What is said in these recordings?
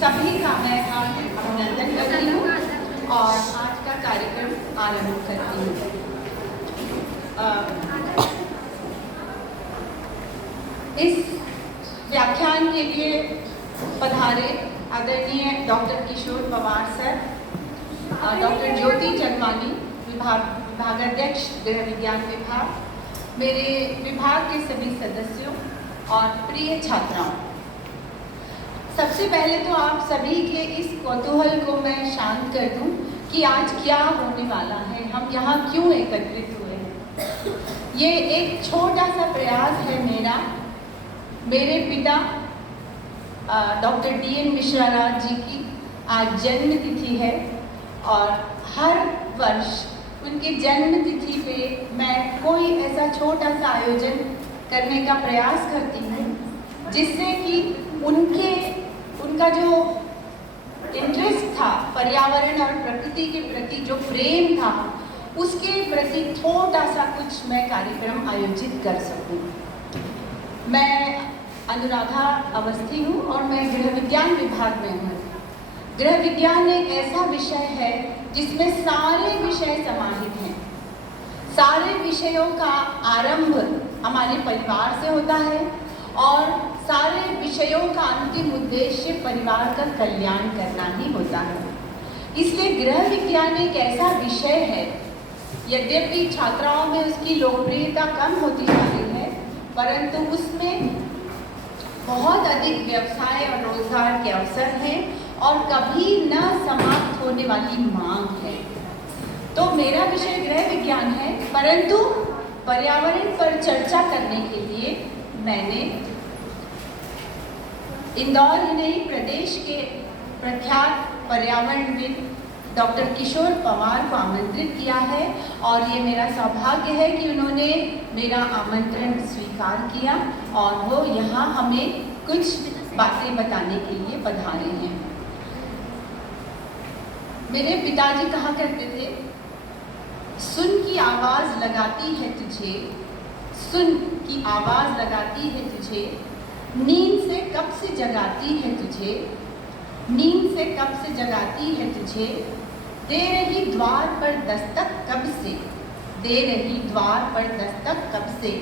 सभी का मैं हार्दिक अभिनंदन करती हूँ और आज का कार्यक्रम आरंभ करती हूँ। इस व्याख्यान के लिए पधारे आदरणीय डॉक्टर किशोर पवार सर, डॉक्टर ज्योति जगवानी विभागाध्यक्ष गृह विज्ञान विभाग, मेरे विभाग के सभी सदस्यों और प्रिय छात्राओं, सबसे पहले तो आप सभी के इस कौतूहल को मैं शांत कर दूं कि आज क्या होने वाला है, हम यहाँ क्यों एकत्रित हुए हैं। ये एक छोटा सा प्रयास है मेरे पिता डॉक्टर DN मिश्रा राज जी की आज जन्म तिथि है और हर वर्ष उनके जन्म तिथि पे मैं कोई ऐसा छोटा सा आयोजन करने का प्रयास करती हूँ जिससे कि उनका जो इंटरेस्ट था पर्यावरण और प्रकृति के प्रति, जो प्रेम था, उसके प्रति थोड़ा सा कुछ मैं कार्यक्रम आयोजित कर सकूं। मैं अनुराधा अवस्थी हूँ और मैं गृह विज्ञान विभाग में हूँ। गृह विज्ञान एक ऐसा विषय है जिसमें सारे विषय समाहित हैं। सारे विषयों का आरंभ हमारे परिवार से होता है और सारे विषयों का अंतिम उद्देश्य परिवार का कल्याण करना ही होता है। इसलिए गृह विज्ञान एक ऐसा विषय है, यद्यपि छात्राओं में उसकी लोकप्रियता कम होती जा रही है, परंतु उसमें बहुत अधिक व्यवसाय और रोजगार के अवसर हैं और कभी न समाप्त होने वाली मांग है। तो मेरा विषय गृह विज्ञान है, परंतु पर्यावरण पर चर्चा करने के लिए मैंने इंदौर ही नहीं, प्रदेश के प्रख्यात पर्यावरणविद डॉक्टर किशोर पवार को आमंत्रित किया है और ये मेरा सौभाग्य है कि उन्होंने मेरा आमंत्रण स्वीकार किया और वो यहाँ हमें कुछ बातें बताने के लिए पधारे हैं। मेरे पिताजी कहा करते थे, सुन की आवाज़ लगाती है तुझे, सुन की आवाज़ लगाती है तुझे, नींद से कब से जगाती है तुझे, नींद से कब से जगाती है तुझे, दे रही द्वार पर दस्तक कब से, दे रही द्वार पर दस्तक कब से,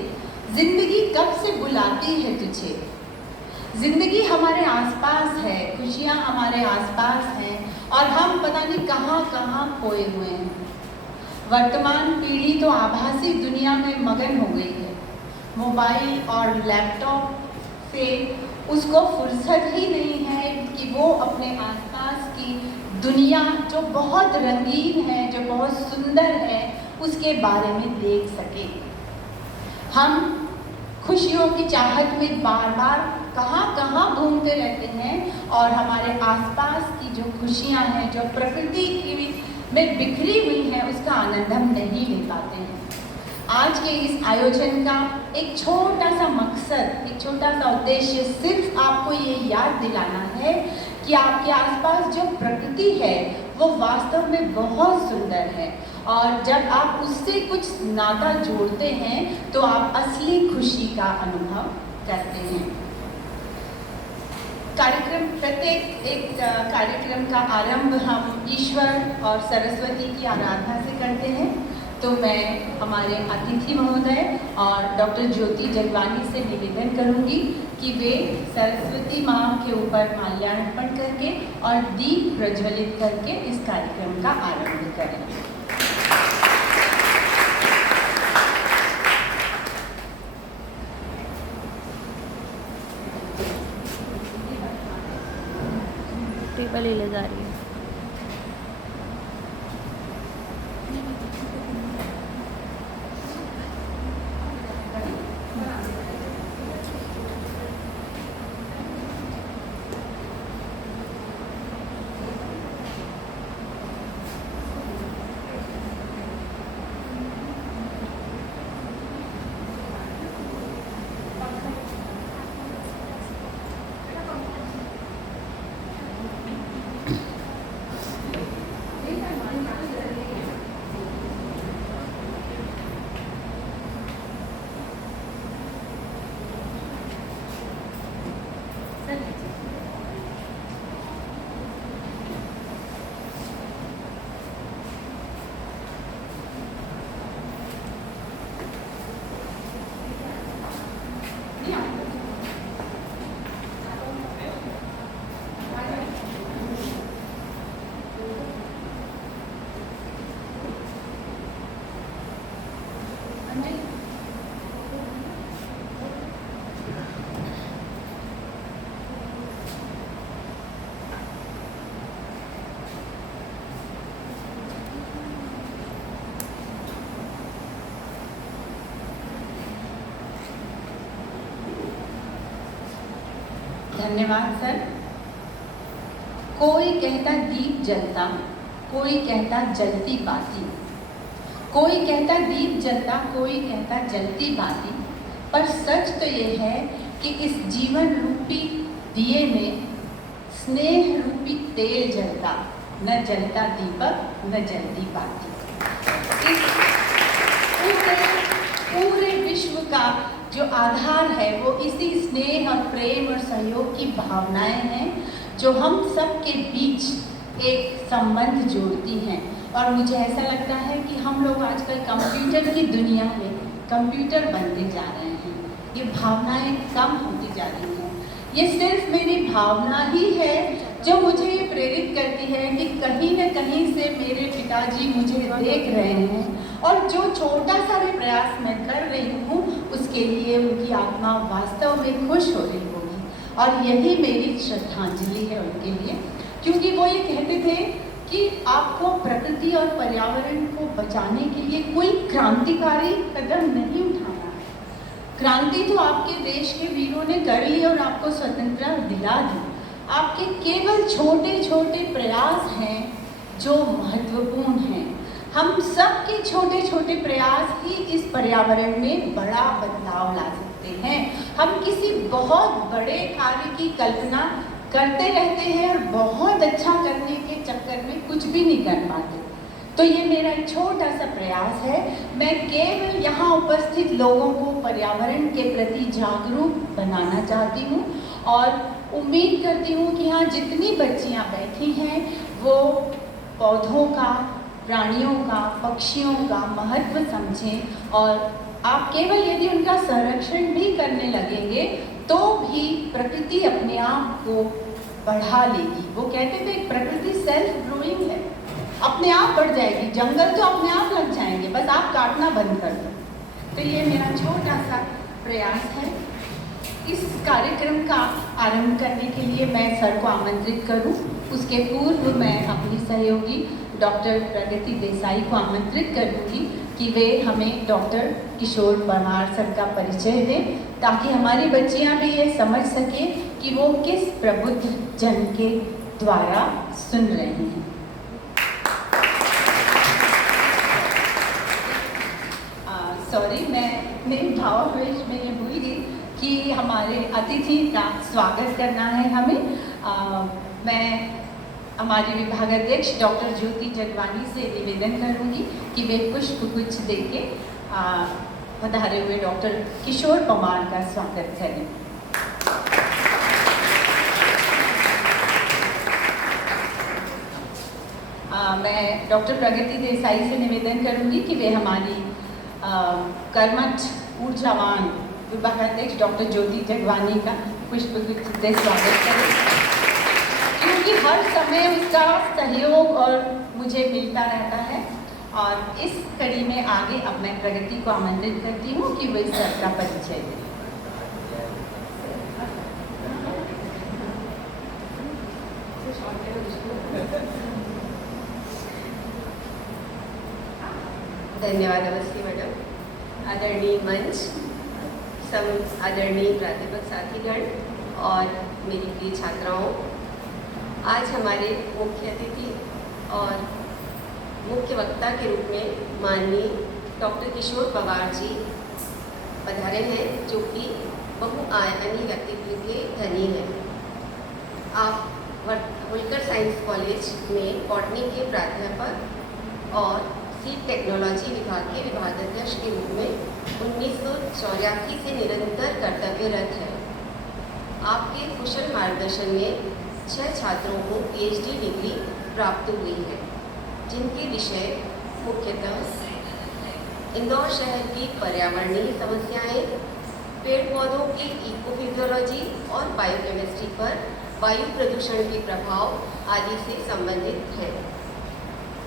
जिंदगी कब से बुलाती है तुझे। जिंदगी हमारे आसपास है, खुशियाँ हमारे आसपास हैं और हम पता नहीं कहाँ कहाँ खोए हुए हैं। वर्तमान पीढ़ी तो आभासी दुनिया में मगन हो गई है। मोबाइल और लैपटॉप से उसको फुर्सत ही नहीं है कि वो अपने आसपास की दुनिया जो बहुत रंगीन है, जो बहुत सुंदर है, उसके बारे में देख सके। हम खुशियों की चाहत में बार बार कहाँ कहाँ घूमते रहते हैं और हमारे आसपास की जो खुशियाँ हैं, जो प्रकृति की में बिखरी हुई है, उसका आनंद हम नहीं ले पाते हैं। आज के इस आयोजन का एक छोटा सा मकसद, एक छोटा सा उद्देश्य सिर्फ आपको ये याद दिलाना है कि आपके आसपास जो प्रकृति है वो वास्तव में बहुत सुंदर है और जब आप उससे कुछ नाता जोड़ते हैं तो आप असली खुशी का अनुभव करते हैं। प्रत्येक एक कार्यक्रम का आरंभ हम ईश्वर और सरस्वती की आराधना से करते हैं। तो मैं हमारे अतिथि महोदय और डॉक्टर ज्योति जगवानी से निवेदन करूंगी कि वे सरस्वती माँ के ऊपर माल्यार्पण करके और दीप प्रज्वलित करके इस कार्यक्रम का आरंभ करें। टेबल ही ले जा रही है। धन्यवाद सर। कोई कहता दीप जलता, कोई कहता जलती बाती, कोई कहता दीप जलता, कोई कहता जलती बाती, पर सच तो ये है कि इस जीवन रूपी दिए में स्नेह रूपी तेल जलता, न जलता दीपक न जलती बाती। इस पूरे विश्व का जो आधार है वो इसी स्नेह और प्रेम और सहयोग की भावनाएं हैं जो हम सब के बीच एक संबंध जोड़ती हैं। और मुझे ऐसा लगता है कि हम लोग आजकल कंप्यूटर की दुनिया में कंप्यूटर बनते जा रहे हैं, ये भावनाएं कम होती जा रही हैं। ये सिर्फ मेरी भावना ही है जो मुझे ये प्रेरित करती है कि कहीं न कहीं से मेरे पिताजी मुझे देख रहे हैं और जो छोटा सा भी प्रयास मैं कर रही हूँ उसके लिए उनकी आत्मा वास्तव में खुश हो रही होगी। और यही मेरी श्रद्धांजलि है उनके लिए, क्योंकि वो ये कहते थे कि आपको प्रकृति और पर्यावरण को बचाने के लिए कोई क्रांतिकारी कदम नहीं उठाना। क्रांति तो आपके देश के वीरों ने कर ली और आपको स्वतंत्रता दिला दी। आपके केवल छोटे छोटे प्रयास हैं जो महत्वपूर्ण हैं। हम सब के छोटे छोटे प्रयास ही इस पर्यावरण में बड़ा बदलाव ला सकते हैं। हम किसी बहुत बड़े कार्य की कल्पना करते रहते हैं और बहुत अच्छा करने के चक्कर में कुछ भी नहीं कर पाते। तो ये मेरा एक छोटा सा प्रयास है। मैं केवल यहाँ उपस्थित लोगों को पर्यावरण के प्रति जागरूक बनाना चाहती हूँ और उम्मीद करती हूँ कि यहाँ जितनी बच्चियाँ बैठी हैं वो पौधों का, प्राणियों का, पक्षियों का महत्व समझें। और आप केवल यदि उनका संरक्षण भी करने लगेंगे तो भी प्रकृति अपने आप को बढ़ा लेगी। वो कहते थे प्रकृति सेल्फ ग्रोइंग है, अपने आप बढ़ जाएगी। जंगल तो अपने आप लग जाएंगे, बस आप काटना बंद कर दो। तो ये मेरा छोटा सा प्रयास है। इस कार्यक्रम का आरंभ करने के लिए मैं सर को आमंत्रित करूं। उसके पूर्व मैं अपनी सहयोगी डॉक्टर प्रगति देसाई को आमंत्रित करूंगी कि वे हमें डॉक्टर किशोर परमार सर का परिचय दें, ताकि हमारी बच्चियां भी ये समझ सकें कि वो किस प्रबुद्ध जन के द्वारा सुन रहे हैं। सॉरी, मैं मेरी भावावेश में ये भूल गई कि हमारे अतिथि का स्वागत करना है हमें। मैं हमारे विभागाध्यक्ष डॉक्टर ज्योति जगवानी से निवेदन करूंगी कि वे पुष्पगुच्छ देके पधारे हुए डॉक्टर किशोर परमार का स्वागत करें। मैं डॉक्टर प्रगति देसाई से निवेदन करूंगी कि वे हमारी कर्मठ ऊर्जावान विभागाध्यक्ष डॉक्टर ज्योति जगवानी का पुष्पगुच्छ से स्वागत करें, क्योंकि हर समय उसका सहयोग और मुझे मिलता रहता है। और इस कड़ी में आगे अब मैं प्रगति को आमंत्रित करती हूँ कि वे सर का परिचय दें। धन्यवाद अवस्थी मैडम, आदरणीय मंच, सम आदरणीय प्राध्यापक साथीगण और मेरी प्रिय छात्राओं, आज हमारे मुख्य अतिथि और मुख्य वक्ता के रूप में माननीय डॉक्टर किशोर पवार जी पधारे हैं, जो कि बहुआयामी व्यक्तित्व के धनी हैं। आप होल्कर साइंस कॉलेज में बॉटनी के प्राध्यापक और सीड टेक्नोलॉजी विभाग के विभागाध्यक्ष के रूप में 1984 से निरंतर कर्तव्यरत है। आपके कुशल मार्गदर्शन में 6 छात्रों को PhD डिग्री प्राप्त हुई है, जिनके विषय मुख्यतः इंदौर शहर की पर्यावरणीय समस्याएं, पेड़ पौधों की इकोफिजियोलॉजी और बायोकेमिस्ट्री पर वायु प्रदूषण के प्रभाव आदि से संबंधित है।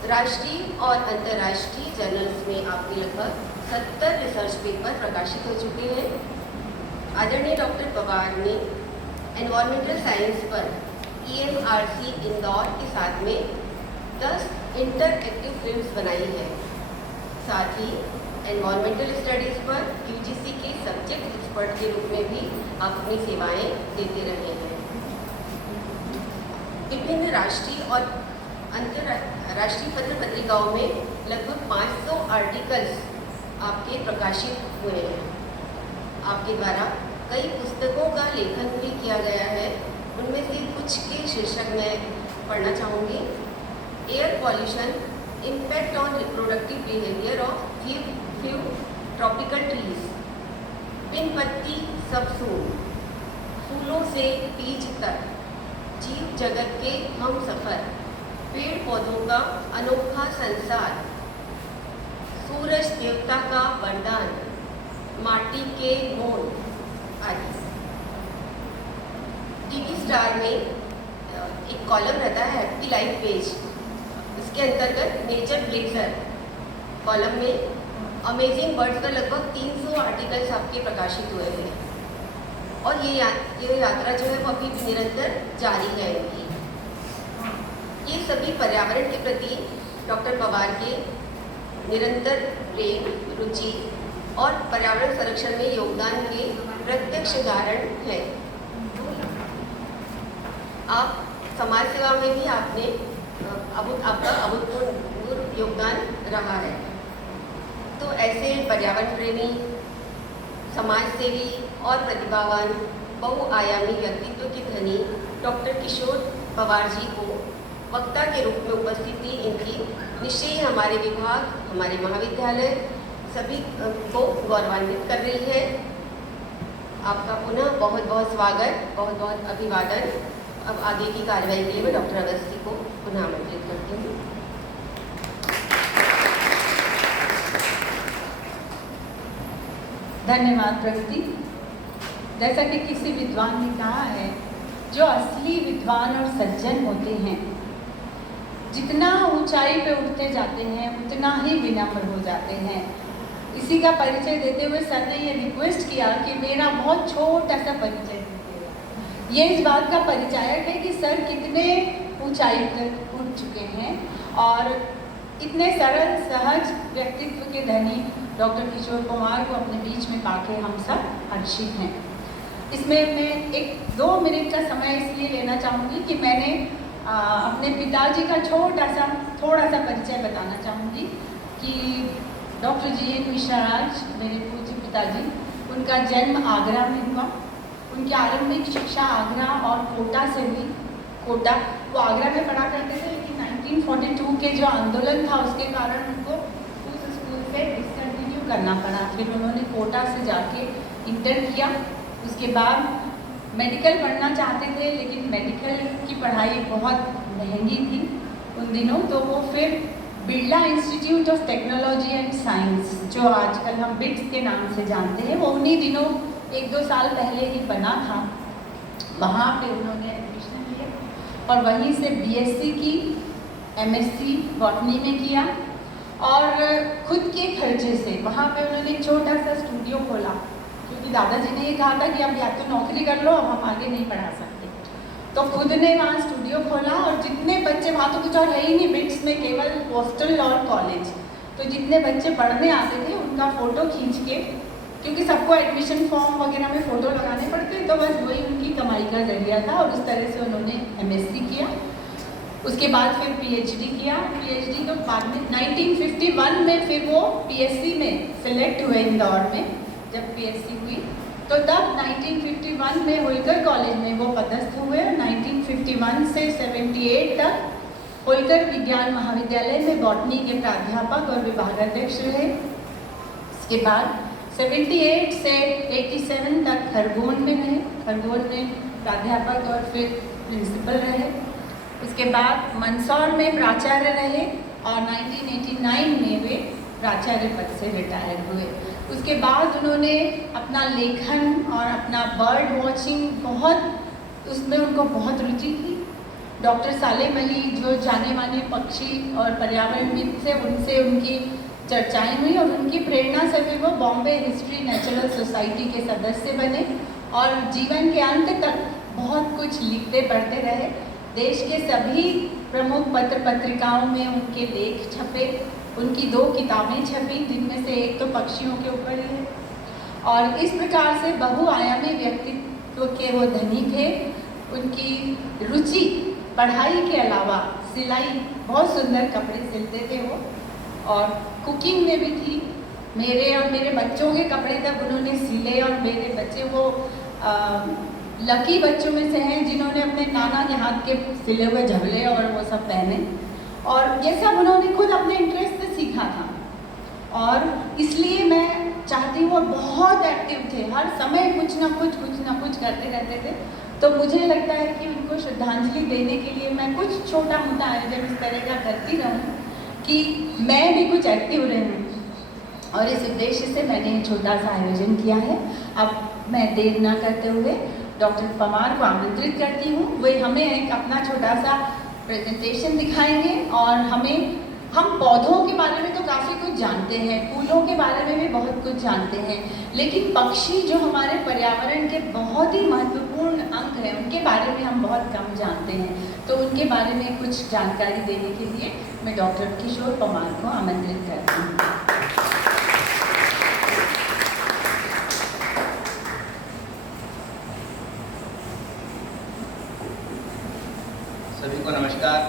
राष्ट्रीय और अंतर्राष्ट्रीय जर्नल्स में आपके लगभग 70 रिसर्च पेपर प्रकाशित हो चुके हैं। आदरणीय डॉक्टर पवार ने एनवायरमेंटल साइंस पर EMRC इंदौर के साथ में 10 इंटरएक्टिव फिल्म्स बनाई है। साथ ही एनवायरमेंटल स्टडीज़ पर UGC के सब्जेक्ट एक्सपर्ट के रूप में भी आप अपनी सेवाएं देते रहे हैं। विभिन्न राष्ट्रीय और अंतर्राष्ट्रीय पत्र पत्रिकाओं में लगभग 500 आर्टिकल्स आपके प्रकाशित हुए हैं। आपके द्वारा कई पुस्तकों का लेखन भी किया गया है। उनमें से कुछ के शीर्षक मैं पढ़ना चाहूँगी। Air pollution, impact on reproductive behaviour of few tropical trees, बिन पत्ती सब सून, फूलों से बीज तक, जीव जगत के हम सफ़र, पेड़ पौधों का अनोखा संसार, सूरज देवता का वरदान, माटी के मोल आदि। टीवी स्टार में एक कॉलम रहता है हैप्पी लाइफ पेज, इसके अंतर्गत नेचर ब्लेजर कॉलम में अमेजिंग बर्ड्स पर लगभग 300 आर्टिकल्स आपके प्रकाशित हुए हैं। और ये यात्रा जो है वो अभी भी निरंतर जारी है इनकी। ये सभी पर्यावरण के प्रति डॉक्टर पवार के निरंतर प्रेम, रुचि और पर्यावरण संरक्षण में योगदान के प्रत्यक्ष उदाहरण है। आप समाज सेवा में भी आपका अभूतपूर्व योगदान रहा है। तो ऐसे पर्यावरण प्रेमी, समाज सेवी और प्रतिभावान बहुआयामी व्यक्तित्व के धनी डॉक्टर किशोर पवार जी को वक्ता के रूप में उपस्थिति इनकी निश्चय ही हमारे विभाग, हमारे महाविद्यालय सभी को गौरवान्वित कर रही है। आपका पुनः बहुत बहुत स्वागत, बहुत बहुत अभिवादन। अब आगे की कार्रवाई के लिए मैं डॉक्टर अवस्थी को पुनः आमंत्रित करती हूँ। धन्यवाद प्रगति। जैसा कि किसी विद्वान ने कहा है, जो असली विद्वान और सज्जन होते हैं जितना ऊंचाई पे उठते जाते हैं उतना ही विनम्र हो जाते हैं। इसी का परिचय देते हुए सर ने ये रिक्वेस्ट किया कि मेरा बहुत छोटा सा परिचय दीजिएगा। ये इस बात का परिचायक है कि सर कितने ऊंचाई तक उठ चुके हैं और इतने सरल सहज व्यक्तित्व के धनी डॉक्टर किशोर पवार को अपने बीच में पाके हम सब हर्षित हैं। इसमें मैं 1-2 मिनट का समय इसलिए लेना चाहूँगी कि मैंने अपने पिताजी का थोड़ा सा परिचय बताना चाहूँगी कि डॉक्टर जी.एन. मिश्रा राज मेरे पूज्य पिताजी, उनका जन्म आगरा में हुआ। उनकी आरंभिक शिक्षा आगरा और कोटा से हुई। कोटा वो आगरा में पढ़ा करते थे, लेकिन 1942 के जो आंदोलन था उसके कारण उनको उस स्कूल से डिसकंटिन्यू करना पड़ा। फिर उन्होंने कोटा से जाके इंटर किया। उसके बाद मेडिकल पढ़ना चाहते थे, लेकिन मेडिकल की पढ़ाई बहुत महंगी थी उन दिनों, तो वो फिर Birla institute of technology and science, जो आजकल हम बिट्स के नाम से जानते हैं, वो उन्हीं दिनों 1-2 साल पहले ही बना था। वहाँ पे उन्होंने एडमिशन लिया और वहीं से बीएससी की, एमएससी बॉटनी में किया और खुद के खर्चे से वहाँ पे उन्होंने एक छोटा सा स्टूडियो खोला, क्योंकि दादाजी ने ये कहा था कि अब या तो नौकरी कर लो, अब हम आगे नहीं पढ़ा सकते। तो खुद ने वहाँ स्टूडियो खोला और जितने बच्चे, वहाँ तो कुछ और है ही नहीं बिट्स में, केवल हॉस्टल और कॉलेज, तो जितने बच्चे पढ़ने आते थे उनका फ़ोटो खींच के, क्योंकि सबको एडमिशन फॉर्म वगैरह में फ़ोटो लगाने पड़ते, तो बस वही उनकी कमाई का जरिया था और उस तरह से उन्होंने एमएससी किया। उसके बाद फिर पीएचडी किया। पीएचडी तो बाद में 1951 में फिर वो पीएससी में सिलेक्ट हुए इंदौर में। जब पीएससी हुई तो तब 1951 में होलकर कॉलेज में वो पदस्थ हुए। 1951 से 78 तक होलकर विज्ञान महाविद्यालय में बॉटनी के प्राध्यापक और विभागाध्यक्ष रहे। इसके बाद 78 से 87 तक खरगोन में रहे, खरगोन में प्राध्यापक और फिर प्रिंसिपल रहे। उसके बाद मंदसौर में प्राचार्य रहे और 1989 में वे प्राचार्य पद से रिटायर हुए। उसके बाद उन्होंने अपना लेखन और अपना बर्ड वॉचिंग उसमें उनको बहुत रुचि थी। डॉक्टर सालेम अली जो जाने माने पक्षी और पर्यावरणविद थे, उनसे उनकी चर्चाएं हुई और उनकी प्रेरणा से भी वो बॉम्बे हिस्ट्री नेचुरल सोसाइटी के सदस्य बने और जीवन के अंत तक बहुत कुछ लिखते पढ़ते रहे। देश के सभी प्रमुख पत्र पत्रिकाओं में उनके लेख छपे। उनकी 2 किताबें छपी, जिनमें से एक तो पक्षियों के ऊपर ही है। और इस प्रकार से बहुआयामी व्यक्तित्व के वो धनी थे। उनकी रुचि पढ़ाई के अलावा सिलाई, बहुत सुंदर कपड़े सिलते थे वो, और कुकिंग में भी थी। मेरे और मेरे बच्चों के कपड़े तक उन्होंने सिले, और मेरे बच्चे वो लकी बच्चों में से हैं जिन्होंने अपने नाना के हाथ के सिले हुए झबले और वो सब पहने, और ये सब उन्होंने खुद अपने इंटरेस्ट से सीखा था। और इसलिए मैं चाहती हूँ, बहुत एक्टिव थे, हर समय कुछ ना कुछ करते रहते थे। तो मुझे लगता है कि उनको श्रद्धांजलि देने के लिए मैं कुछ छोटा मोटा आयोजन इस तरह का करती रहूँ कि मैं भी कुछ एक्टिव रहूँ, और इस उद्देश्य से मैंने एक छोटा सा आयोजन किया है। अब मैं देर ना करते हुए डॉक्टर पवार को आमंत्रित करती हूँ। वे हमें एक अपना छोटा सा प्रेजेंटेशन दिखाएंगे, और हम पौधों के बारे में तो काफ़ी कुछ जानते हैं, फूलों के बारे में भी बहुत कुछ जानते हैं, लेकिन पक्षी जो हमारे पर्यावरण के बहुत ही महत्वपूर्ण अंग हैं, उनके बारे में हम बहुत कम जानते हैं। तो उनके बारे में कुछ जानकारी देने के लिए मैं डॉक्टर किशोर पवार को आमंत्रित करती हूँ। सभी को नमस्कार।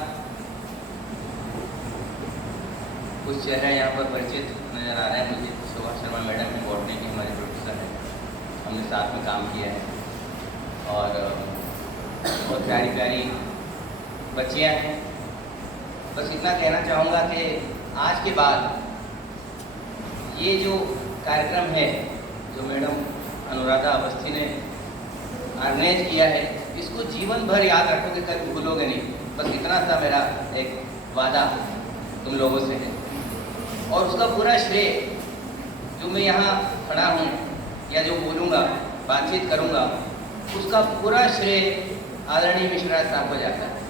कुछ चेहरे यहाँ पर परिचित नज़र आ रहे हैं मुझे। शोभा शर्मा मैडम है, बॉटनी की हमारे प्रोफेसर हैं, हमने साथ में काम किया है, और बहुत प्यारी प्यारी बच्चियाँ हैं। बस इतना कहना चाहूँगा कि आज के बाद ये जो कार्यक्रम है, जो मैडम अनुराधा अवस्थी ने ऑर्गेनाइज किया है, इसको जीवन भर याद रखोगे, कभी भूलोगे नहीं। बस इतना सा मेरा एक वादा तुम लोगों से है, और उसका पूरा श्रेय जो मैं यहाँ खड़ा हूँ या जो बोलूँगा, बातचीत करूँगा, उसका पूरा श्रेय आदरणीय मिश्रा साहब को जाता है।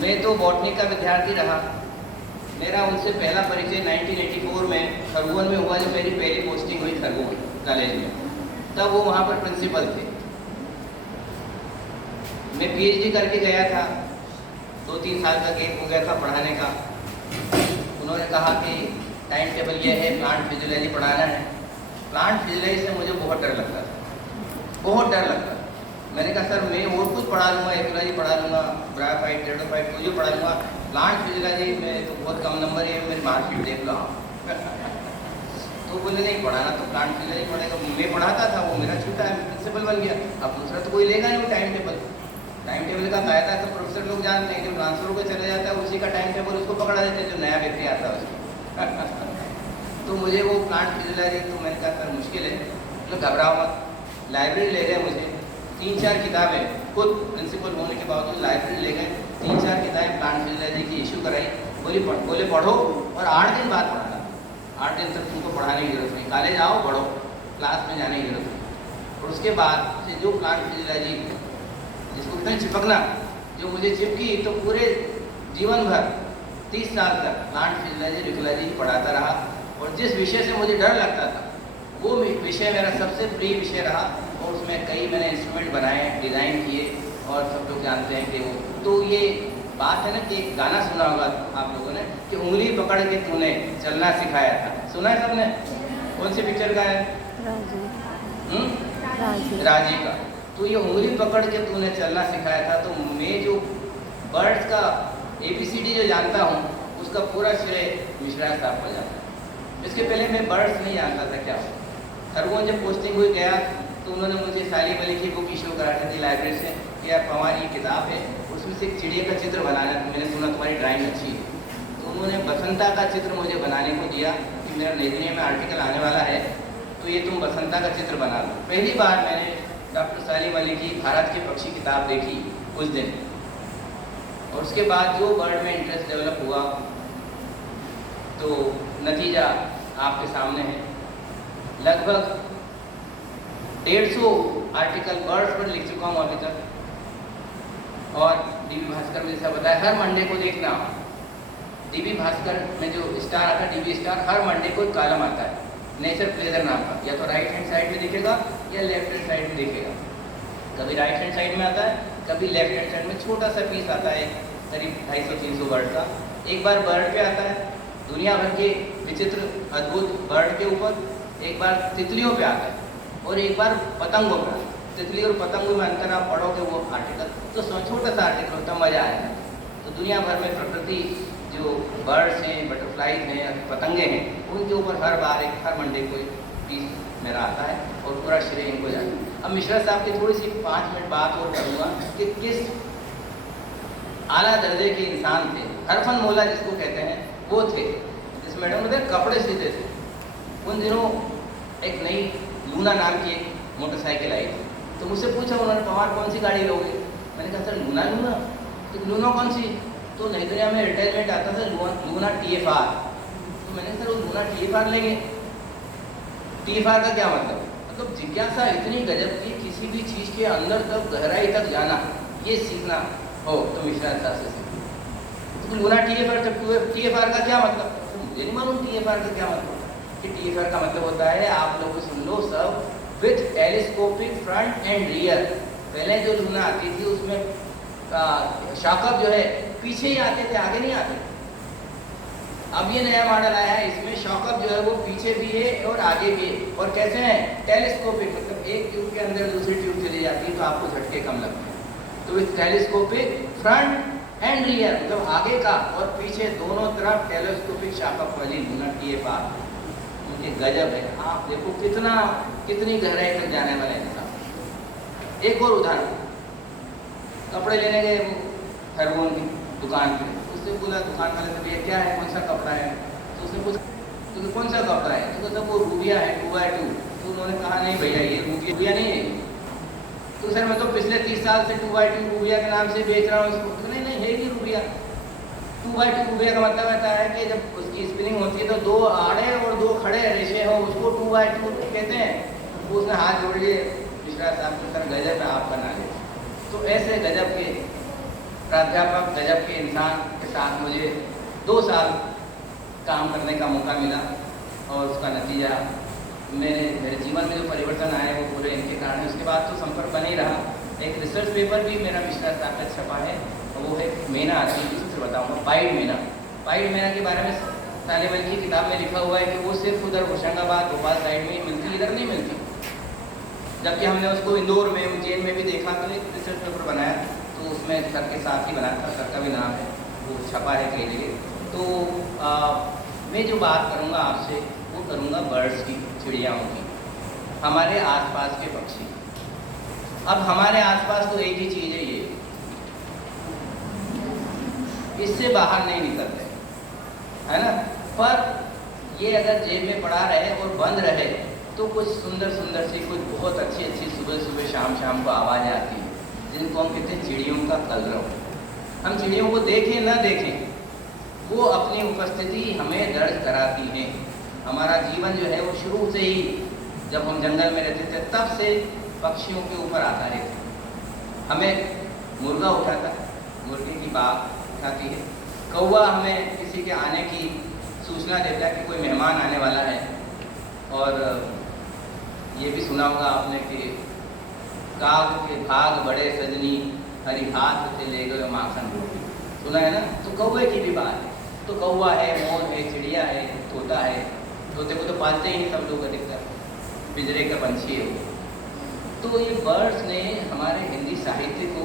मैं तो बॉटनी का विद्यार्थी रहा। मेरा उनसे पहला परिचय 1984 में खरगोन में हुआ, जब मेरी पहली पोस्टिंग हुई खरगोन कॉलेज में। तब वो वहाँ पर प्रिंसिपल थे। मैं पीएचडी करके गया था, 2-3 साल का गैप हो गया था पढ़ाने का। उन्होंने कहा कि टाइम टेबल ये है, प्लांट फिजियोलॉजी पढ़ाना है। प्लांट फिजियोलॉजी से मुझे बहुत डर लगता था, बहुत डर लगता था। मैंने कहा सर मैं और कुछ पढ़ा लूँगा, एक्योलॉजी पढ़ा लूँगा, ब्रायोफाइट, टेरिडोफाइट कुछ पढ़ा लूँगा, प्लांट फिजियोलॉजी में तो बहुत कम नंबर है, मेरी मार्कशीट देख लो। तो बोले नहीं, पढ़ाना तो प्लांट फिजियोलॉजी पढ़ेगा। मैं पढ़ाता था, वो मेरा छूटा है, प्रिंसिपल बन गया। अब दूसरा तो कोई लेगा नहीं। टाइम टेबल का कायदा तो प्रोफेसर लोग जानते हैं, जब ट्रांसफर होकर चले जाता है उसी का टाइम टेबल उसको पकड़ा देते हैं, जो नया व्यक्ति आता है उसको। तो मुझे वो प्लांट फिजियोलॉजी, तो मैंने कहा सर मुश्किल है, तो घबराओ मत। लाइब्रेरी ले गए मुझे, 3-4 किताबें, खुद प्रिंसिपल होने के बावजूद लाइब्रेरी ले गए, 3-4 किताबें प्लांट फिजियोलॉजी की इशू कराई। बोले पढ़ो, और 8 दिन बाद पढ़ाना। 8 दिन तक तुमको पढ़ाने की जरूरत नहीं, कॉलेज आओ पढ़ो, क्लास में जाने की जरूरत नहीं। और उसके बाद से जो प्लांट फिजियोलॉजी जिसको कहते हैं चिपकना, जो मुझे चिपकी, तो पूरे जीवन भर 30 साल तक प्लांट फिजियोलॉजी, रिकोलॉजी पढ़ाता रहा। और जिस विषय से मुझे डर लगता था, वो विषय मेरा सबसे प्रिय विषय रहा, और उसमें कई मैंने इंस्ट्रूमेंट बनाए, डिज़ाइन किए, और सब लोग जानते हैं कि वो तो ये बात है ना कि एक गाना सुना होगा आप लोगों ने कि उंगली पकड़ के तूने चलना सिखाया था। सुना है सबने? कौन सी पिक्चर का है? राजी का। तो ये उंगली पकड़ के तूने चलना सिखाया था। तो मैं जो बर्ड्स का ABCD जो जानता हूँ, उसका पूरा श्रेय मिश्रा साहब को जाता है। इसके पहले मैं बर्ड्स नहीं जानता था क्या हो। खरगोन जब पोस्टिंग हुई गया, तो उन्होंने मुझे सालिम अली की बुक इशू कराई थी लाइब्रेरी से कि यार पवार ये किताब है, उसमें से एक चिड़िया का चित्र बनाना, मैंने सुना तुम्हारी ड्राइंग अच्छी है। तो उन्होंने बसंता का चित्र मुझे बनाने को दिया कि मेरा नई दुनिया में आर्टिकल आने वाला है, तो ये तुम बसंता का चित्र बना लो। पहली बार मैंने डॉक्टर सालिम अली की भारत के पक्षी किताब देखी उस दिन, और उसके बाद जो बर्ड में इंटरेस्ट डेवलप हुआ, तो नतीजा आपके सामने है। लगभग 150 आर्टिकल बर्ड्स पर लिख चुका हूँ अभी तक। और DB भास्कर में जैसा बताया, हर मंडे को देखना, DB भास्कर में जो स्टार आता है, DB स्टार, हर मंडे को एक कॉलम आता है नेचर प्लेजर नाम का, या तो राइट हैंड साइड में दिखेगा या लेफ्ट हैंड साइड में दिखेगा। कभी राइट हैंड साइड में आता है, कभी लेफ्ट हैंड साइड में छोटा सा पीस आता है, करीब 250-300 बर्ड का। एक बार बर्ड पे आता है, दुनिया भर के विचित्र अद्भुत बर्ड के ऊपर, एक बार तितलियों पे आता है, और एक बार पतंगों पे आता है। तितली और पतंग में अंतर आप पढ़ोगे वो आर्टिकल, तो छोटा सा आर्टिकल होता, मज़ा आएगा। तो दुनिया भर में प्रकृति जो बर्ड्स हैं, बटरफ्लाइज हैं, पतंगे हैं, उनके ऊपर हर बार हर मंडे को पीस मेरा आता है और पूरा श्रेय इनको जाता है। अब मिश्रा साहब की थोड़ी सी 5 मिनट बात और करूँगा कि किस आला दर्जे के इंसान थे। हरफन मौला जिसको कहते हैं वो थे, जिस मैडम ने कपड़े सीते थे। उन दिनों एक नई लूना नाम की एक मोटरसाइकिल आई थी, तो मुझसे पूछा उन्होंने, पवार कौन सी गाड़ी लोगे? मैंने कहा सर लूना। तो लूना कौन सी? तो नई दुनिया में रिटेल में आता था लूना TFR। तो मैंने सर वो लूना TFR लेंगे। TFR का क्या मतलब जिज्ञासा इतनी गजब की, किसी भी चीज़ के अंदर तक गहराई तक जाना, ये सीखना हो तो मिश्रा साहब से सीखो। तो लूना TFR का क्या मतलब? तो मुझे नहीं मालूम TFR का क्या मतलब। कि TFR का मतलब होता है, आप लोग सुन लो सब, with telescopic front end rear. पहले जो लूना आती थी उसमें शॉकअप जो है पीछे ही आते थे, आगे नहीं आते। अब ये नया मॉडल आया है, इसमें शॉकअप जो है वो पीछे भी है और आगे भी है। और कैसे हैं? टेलीस्कोपिक, मतलब एक ट्यूब के अंदर दूसरी ट्यूब चली जाती है तो आपको झटके कम लगते हैं। तो with telescopic front end rear, मतलब आगे का और पीछे दोनों तरफ टेलीस्कोपिक शॉकअप वाली लूना TFR। ये गजब है। आप देखो कितनी गहराई तक जाने वाला इंसान। एक और उदाहरण, कपड़े लेने गए वो खरगोन की दुकान पे, उससे बोला दुकान वाले से, भैया क्या है, कौन सा कपड़ा है? तो उसने पूछा तो कौन सा कपड़ा है? तो कहता वो रूबिया है 2x2। तो उन्होंने कहा नहीं भैया ये रूबिया नहीं है। तो सर मैं तो पिछले 30 साल से 2x2 रूबिया के नाम से बेच रहा हूँ इसको। तो नहीं है कि रूबिया 2x2 रूबिया का मतलब होता है कि जब उसकी स्पिनिंग होती है तो 2 आड़े और 2 खड़े रेशे हो, उसको 2x2 कहते हैं। तो उसने हाथ जोड़ लिए मिश्रा साहब को, सर गजब है आपका नॉलेज। तो ऐसे गजब के प्राध्यापक, गजब के इंसान के साथ मुझे 2 साल काम करने का मौका मिला और उसका नतीजा मेरे जीवन में जो परिवर्तन आए वो पूरे इनके कारण है। उसके बाद तो संपर्क बने ही रहा। एक रिसर्च पेपर भी मेरा मिश्रा साहब का छपा है और वो है मेना आती है, उससे बताऊँगा पाइड मेना के बारे में तालिबान की किताब में लिखा हुआ है कि वो सिर्फ उधर होशंगाबाद भोपाल साइड में ही मिलती, इधर नहीं मिलती। जबकि हमने उसको इंदौर में, उज्जैन में भी देखा, तो एक रिसर्च पेपर बनाया, तो उसमें सर के साथ ही बनाया था, सर का भी नाम है, वो छपा है कई जगह। तो मैं जो बात करूँगा आपसे वो करूँगा बर्ड्स की, चिड़ियाओं की, हमारे आसपास के पक्षी। अब हमारे आसपास तो एक ही चीज़ है, ये इससे बाहर नहीं निकलते, है ना। पर ये अगर जेब में पड़ा रहे और बंद रहे तो कुछ सुंदर सुंदर सी, कुछ बहुत अच्छी अच्छी सुबह शाम को आवाज़ आती है, जिनको हम कहते हैं चिड़ियों का कलरव। हम चिड़ियों को देखें ना देखें, वो अपनी उपस्थिति हमें दर्ज कराती है। हमारा जीवन जो है वो शुरू से ही, जब हम जंगल में रहते थे तब से पक्षियों के ऊपर आधारित है। हमें मुर्गा उठाता, मुर्गे की बात उठाती है, कौवा हमें किसी के आने की सूचना देता है कि कोई मेहमान आने वाला है। और ये भी सुना होगा आपने कि काग के भाग बड़े सजनी, हरी हाथ से ले गए माखन रोटी, सुना है ना। तो कौवे की भी बात है, तो कौवा है, मोर है, चिड़िया है, तोता है। तोते को तो पालते ही सब लोग अधिकतर, पिंजरे का पंछी है वो। तो ये बर्ड्स ने हमारे हिंदी साहित्य को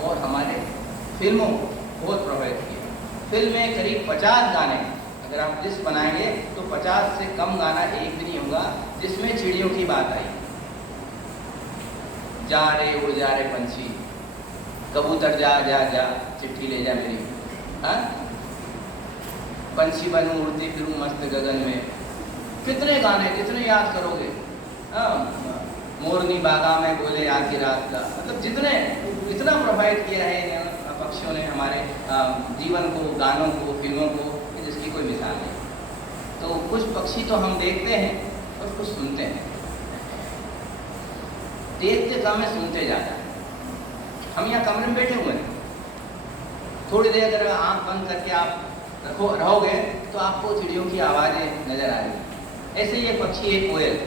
और हमारे फिल्मों को बहुत प्रभावित किया। फिल्म में करीब 50 गाने, अगर आप लिस्ट बनाएंगे तो 50 से कम गाना एक भी नहीं होगा जिसमें चिड़ियों की बात आई। जा रे उड़ जा रे पंछी, कबूतर जा जा जा, चिट्ठी ले जा मेरी, हाँ, पंछी बनूं उड़ती फिरूं मस्त गगन में। कितने गाने, कितने याद करोगे। हाँ, मोरनी बागा में बोले आधी रात का, मतलब जितने, इतना प्रभावित किया है पक्षियों ने हमारे जीवन को, गानों को, फिल्मों को, जिसकी कोई मिसाल नहीं। तो कुछ पक्षी तो हम देखते हैं और कुछ सुनते हैं। देखते कम है, सुनते ज़्यादा। हम यहाँ कमरे में बैठे हुए हैं, थोड़ी देर अगर आँख बंद करके आप रहोगे तो आपको चिड़ियों की आवाज़ें नज़र आ रही। ऐसे ही एक पक्षी है कोयल,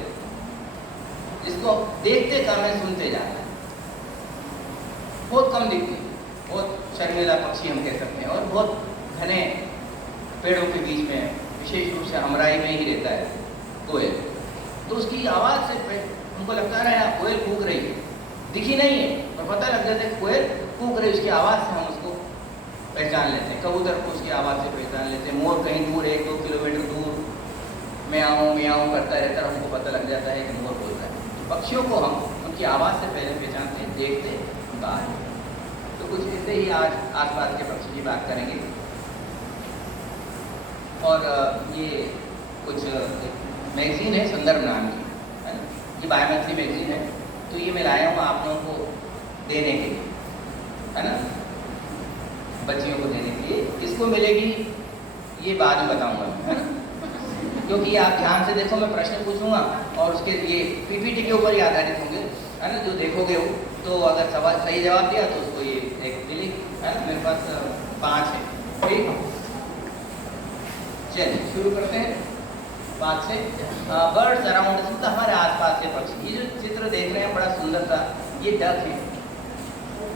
जिसको देखते कम है, सुनते ज़्यादा। बहुत कम दिखती, बहुत शर्मीला पक्षी हम कह सकते हैं, और बहुत घने पेड़ों के बीच में, विशेष रूप से हमराई में ही रहता है कोयल। तो उसकी आवाज़ से हमको लगता है कोयल कूक रही है, दिखी नहीं है और पता लग जाता है कोयल कूक रही, उसकी आवाज़ से हम उसको पहचान लेते हैं। कबूतर को उसकी आवाज़ से पहचान लेते हैं। मोर कहीं दूर 1-2 किलोमीटर दूर म्याऊं करता रहता है, हमको पता लग जाता है कि मोर बोलता है। तो पक्षियों को हम उनकी आवाज़ से पहले पहचानते हैं, देखते बाद। तो कुछ ऐसे ही आज आसपास के पक्षी की बात करेंगे। और ये कुछ मैगजीन है संदर्भ नाम की, है ना, ये बायोमेट्री मैगजीन है। तो ये मैं लाया हूँ आप लोगों को देने के लिए, है ना, बच्चियों को देने के लिए। किसको मिलेगी ये बाद में बताऊंगा, है ना, क्योंकि आप ध्यान से देखो, मैं प्रश्न पूछूंगा और उसके लिए पीपीटी के ऊपर ही आधारित होंगे, है ना। जो देखोगे वो, तो अगर सवाल सही जवाब दिया तो उसको ये एक मिलेगी, है ना। मेरे पास 5 है, ठीक। चलिए शुरू करते हैं 5 से। बर्ड्स अराउंड, मतलब हमारे आसपास के पक्षी। ये जो चित्र देख रहे हैं बड़ा सुंदर था, ये डक है।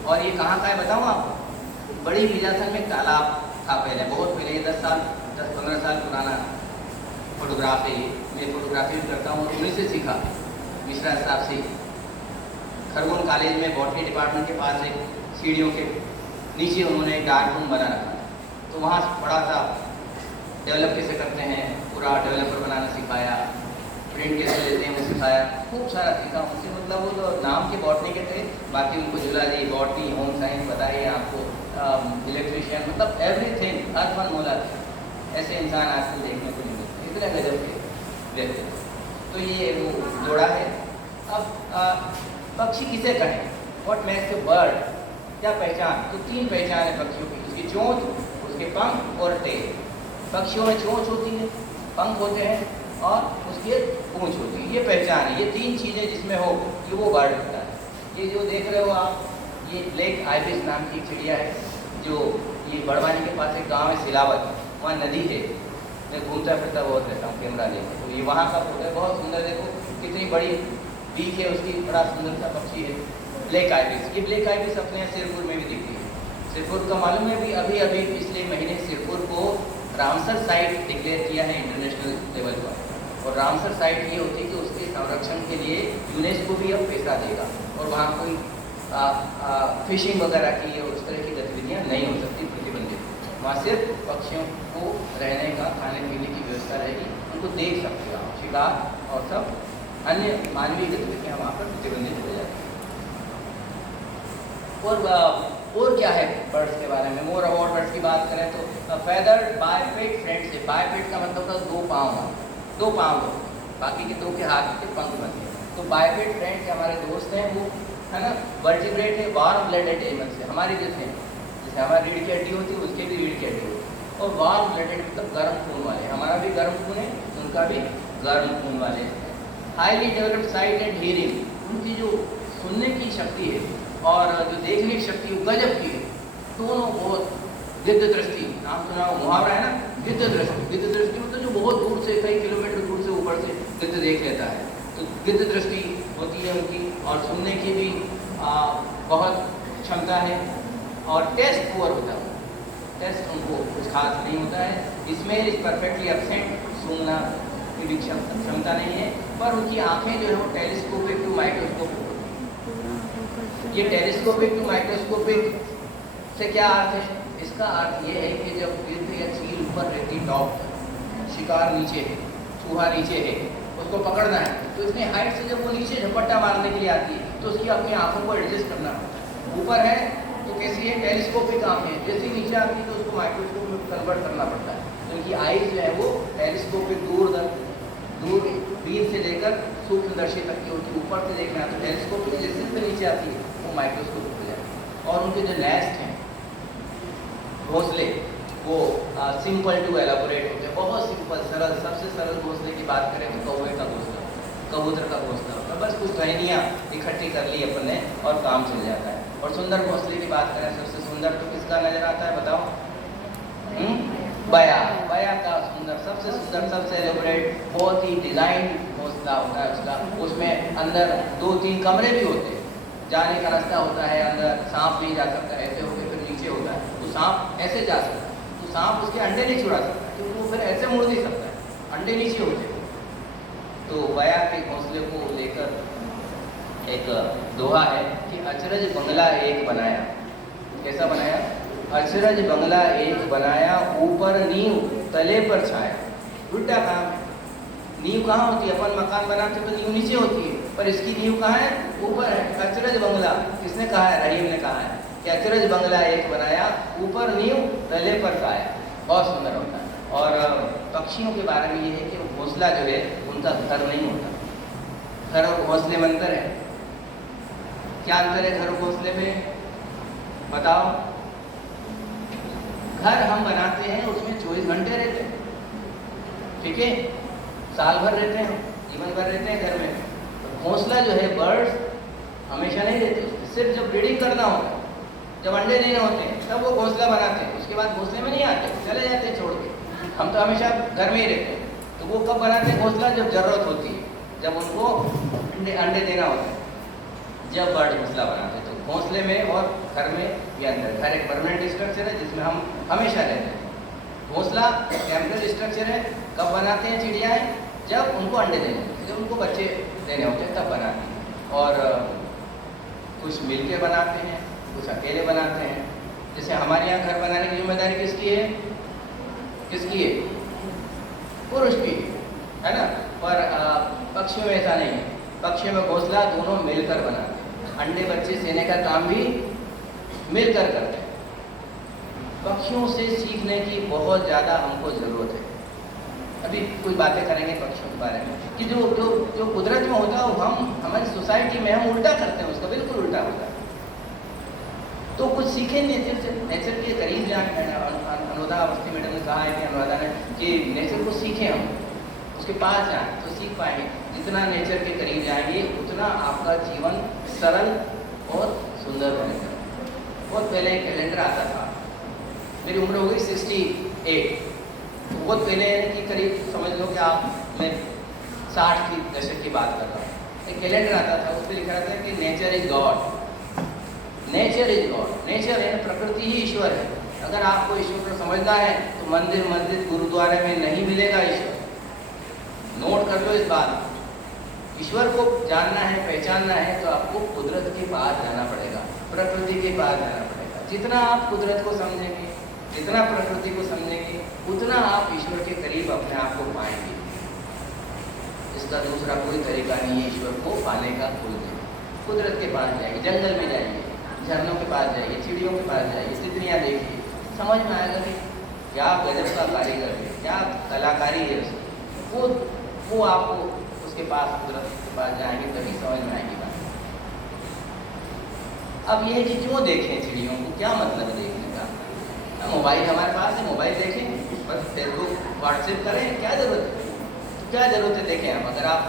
और ये कहाँ का है बताऊँ आपको? बड़ी बिजासन में तालाब था पहले, बहुत पहले, 10-15 साल पुराना फोटोग्राफ है ये। मैं फोटोग्राफी भी करता हूँ, उन्हीं से सीखा, मिश्रा साहब से। खरगोन कॉलेज में बॉटनी डिपार्टमेंट के पास एक सीढ़ियों के नीचे उन्होंने एक डार्क रूम बना रखा, तो वहाँ बड़ा सा डेवलप कैसे करते हैं, पूरा डेवलपर बनाना सिखाया, प्रिंट कैसे लेते हैं वो सिखाया, खूब सारा सीखा उनसे। मतलब वो तो नाम के बॉटनी के थे, बाकी उनको जूलॉजी, बॉटनी, होम साइंस बताइए आपको, इलेक्ट्रिशियन, मतलब एवरीथिंग, हर फन मोला। ऐसे इंसान आजकल देखने को नहीं मिलते, इतने गजब के व्यक्ति। तो ये वो जोड़ा है। अब पक्षी किसे कहें, व्हाट मेक्स अ बर्ड, क्या पहचान? तो 3 पहचान है पक्षियों की, उसकी चोंच, उसके पंख और टेल। पक्षियों में चोंच होती है, पंख होते हैं और उसकी पूंछ होती है, ये पहचान है। ये 3 चीज़ें जिसमें हो ये वो बर्ड होता है। ये जो देख रहे हो आप, ये ब्लैक आइबिस नाम की चिड़िया है, जो ये बड़वानी के पास एक गांव है सिलावत, वहाँ नदी है। मैं घूमता फिरता बहुत रहता हूँ कैमरा लेकर, तो ये वहाँ का फोटो है, बहुत सुंदर। देखो कितनी बड़ी बीक है उसकी, बड़ा सुंदर सा पक्षी है ब्लैक आइबिस। ये ब्लैक आइबिस अपने यहाँ सिरपुर में भी दिखती है। सिरपुर का मालूम है, अभी पिछले महीने सिरपुर को रामसर साइट डिक्लेयर किया है इंटरनेशनल लेवल पर। और रामसर साइट ये होती है कि उसके संरक्षण के लिए यूनेस्को भी अब पैसा देगा, और वहाँ कोई फिशिंग वगैरह की और उस तरह की गतिविधियाँ नहीं हो सकती, प्रतिबंधित। वहाँ सिर्फ पक्षियों को रहने का, खाने पीने की व्यवस्था रहेगी, उनको देख सकते हो आप, शिकार और सब अन्य मानवीय गतिविधियाँ वहाँ पर प्रतिबंधित हो जाएगी। और क्या है बर्ड्स के बारे में? मोर अबाउट बर्ड्स की बात करें तो फेदर्ड बाइपेट फ्रेंडशिप। बाइपेट का मतलब होता है 2 पाँव, 2 पाँव हो, बाकी के 2 के हाथ के पंख बनते हैं। तो बाइपेट फ्रेंड के हमारे दोस्त हैं वो, है ना, वर्टिब्रेट है, वार्म ब्लडेड एनिमल्स है, हमारे जैसे हमारी रीढ़ की हड्डी होती है, उसके भी रीढ़ की हड्डी होती है। और वार्म ब्लडेड मतलब गर्म खून वाले, हमारा भी गर्म खून है, उनका भी गर्म खून वाले। Highly developed site and hearing, उनकी जो सुनने की शक्ति है और जो देखने की शक्ति वो गजब की है, दोनों बहुत। गिद्ध दृष्टि, नाम सुना हो, मुहावरा है ना, गिद्ध दृष्टि। गिद्ध दृष्टि मतलब जो बहुत दूर से, कई किलोमीटर दूर से ऊपर से गिद्ध देख लेता है, तो गिद्ध दृष्टि होती है उनकी। और सुनने की भी बहुत क्षमता है। और टेस्ट पुअर होता है, टेस्ट उनको कुछ खास नहीं होता है। इसमें इज परफेक्टली एब्सेंट, सूंघना की भी क्षमता नहीं है। पर उनकी आँखें जो है वो टेलीस्कोपिक टू माइक्रोस्कोपिक। ये टेलीस्कोपिक टू माइक्रोस्कोपिक से क्या अर्थ है? इसका अर्थ ये है कि जब गिद्ध या चील ऊपर रहती टॉप, शिकार नीचे है, चूहा नीचे है, उसको पकड़ना है, तो इतनी हाइट से जब वो नीचे झपट्टा मारने के लिए आती है तो उसकी अपनी आंखों को एडजस्ट करना पड़ता है। ऊपर है तो कैसी है, टेलीस्कोपिक आँखें, जैसे नीचे आती है तो उसको माइक्रोस्कोप में कन्वर्ट करना पड़ता है। तो उनकी आईज जो है वो टेलीस्कोपिक, दूरबीन से लेकर सूक्ष्मदर्शी तक की होती है। ऊपर से देखना है तो टेलीस्कोपिक, जैसे से नीचे आती है वो माइक्रोस्कोपिक हो जाती है। और उनके जो नेस्ट हैं, घोंसले, वो सिंपल टू एलाबोरेट होते हैं, बहुत सिंपल, सरल। सबसे सरल घोंसले की बात करें तो कौवे का घोंसला, कबूतर का घोंसला होता है। बस कुछ टहनियाँ इकट्ठी कर ली अपन ने और काम चल जाता है। और सुंदर घोंसले की बात करें, सबसे सुंदर तो किसका नजर आता है बताओ? बया। बया का सुंदर, सबसे सुंदर, सबसे एलाबोरेट, बहुत ही डिजाइन घोंसला होता है उसका। उसमें अंदर 2-3 कमरे भी होते हैं, जाने का रास्ता होता है, अंदर सांप नहीं जा सकता, ऐसे होकर फिर नीचे होता है, तो सांप ऐसे जा सकता है, तो सांप उसके अंडे नहीं छुड़ा सकता क्योंकि वो फिर ऐसे मुड़ नहीं सकता है, अंडे नीचे होते हैं। तो बया के घोंसले को लेकर एक दोहा है कि अचरज बंगला एक बनाया। कैसा बनाया? अचरज बंगला एक बनाया, ऊपर नींव तले पर छाया। उल्टा काम। नींव कहाँ होती है? अपन मकान बनाते तो नींव नीचे होती है, पर इसकी नींव कहाँ है? ऊपर है। अचरज बंगला किसने कहा है? रहीम ने कहा है कि अचरज बंगला एक बनाया, ऊपर नींव तले पर छाया। बहुत सुंदर होता है। और पक्षियों के बारे में ये है कि घोंसला जो है उनका घर नहीं होता। घर और घोंसले में अंतर है। क्या अंतर है घर और घोंसले में? बताओ। घर हम बनाते हैं, उसमें 24 घंटे रहते हैं, ठीक है, साल भर रहते हैं, जीवन भर रहते हैं घर में। तो घोंसला जो है, बर्ड्स हमेशा नहीं रहते, सिर्फ जब ब्रीडिंग करना होता है, जब अंडे देने होते हैं, तब वो घोंसला बनाते हैं। उसके बाद घोंसले में नहीं आते, चले जाते हैं छोड़ के। हम तो हमेशा घर में ही रहते हैं। तो वो कब बनाते हैं घोंसला? जब जरूरत होती है, जब उनको अंडे देना होता है, जब बर्ड घोंसला बनाते हैं। तो घोंसले में और घर में ये अंदर। घर एक परमानेंट स्ट्रक्चर है जिसमें हम हमेशा रहते हैं। घोंसला टेम्पररी स्ट्रक्चर है। कब बनाते हैं चिड़ियाएँ? जब उनको अंडे देने होते हैं, जब उनको बच्चे देने होते हैं, तब बनाते हैं। और कुछ मिलके बनाते हैं, कुछ अकेले बनाते हैं। जैसे हमारे यहाँ घर बनाने की जिम्मेदारी किसकी है? किसकी है? पुरुष की है ना। पर पक्षियों में ऐसा नहीं है। पक्षियों में घोंसला दोनों मिलकर बनाते हैं। अंडे बच्चे देने का काम भी मिलकर करते हैं। पक्षियों से सीखने की बहुत ज़्यादा हमको ज़रूरत है। अभी कुछ बातें करेंगे पक्षियों के बारे में कि जो जो जो कुदरत में होता है, वो हम हमारी सोसाइटी में हम उल्टा करते हैं, उसका बिल्कुल उल्टा होता है। तो कुछ सीखें नेचर से, नेचर के करीब जाए। अनुराधा अवस्थी मैडम ने कहा है कि अनुराधा ने कि नेचर को सीखें, हम उसके पास जाएं तो सीख पाएंगे। जितना नेचर के करीब जाएंगे उतना आपका जीवन सरल और सुंदर बनेगा। बहुत पहले एक कैलेंडर आता था, मेरी उम्र हो गई 68, तो बहुत पहले की करीब समझ लो कि आप, मैं 60 की दशक की बात कर रहा हूँ। एक कैलेंडर आता था, उस पर लिखा था कि nature is God. Nature is God. Nature है, प्रकृति ही ईश्वर है। अगर आपको ईश्वर को समझना है तो मंदिर मस्जिद गुरुद्वारे में नहीं मिलेगा ईश्वर। नोट कर लो इस बात। ईश्वर को जानना है, पहचानना है, तो आपको कुदरत के पास जाना पड़ेगा, प्रकृति के पास जाना पड़ेगा। जितना आप कुदरत को समझेंगे, जितना प्रकृति को समझेंगे, उतना आप ईश्वर के करीब अपने आप को पाएंगे। इसका दूसरा कोई तरीका नहीं है ईश्वर को पाने का। कुदरत के पास जाइए, जंगल में जाइए, झरनों के पास जाइए, चिड़ियों के पास जाइए, तितलियाँ देखिए, समझ में आएगा कि क्या गजब का कारीगर है, क्या कलाकारी है उसकी। वो आपको उसके पास, कुदरत के पास जाएंगे तभी समझ में आएगी बात। अब ये है कि क्यों देखें चिड़ियों को? क्या मतलब है देखने का? मोबाइल हमारे पास है, मोबाइल देखें, बस फेसबुक व्हाट्सएप करें, क्या ज़रूरत है? तो क्या ज़रूरत है देखें हम। अगर आप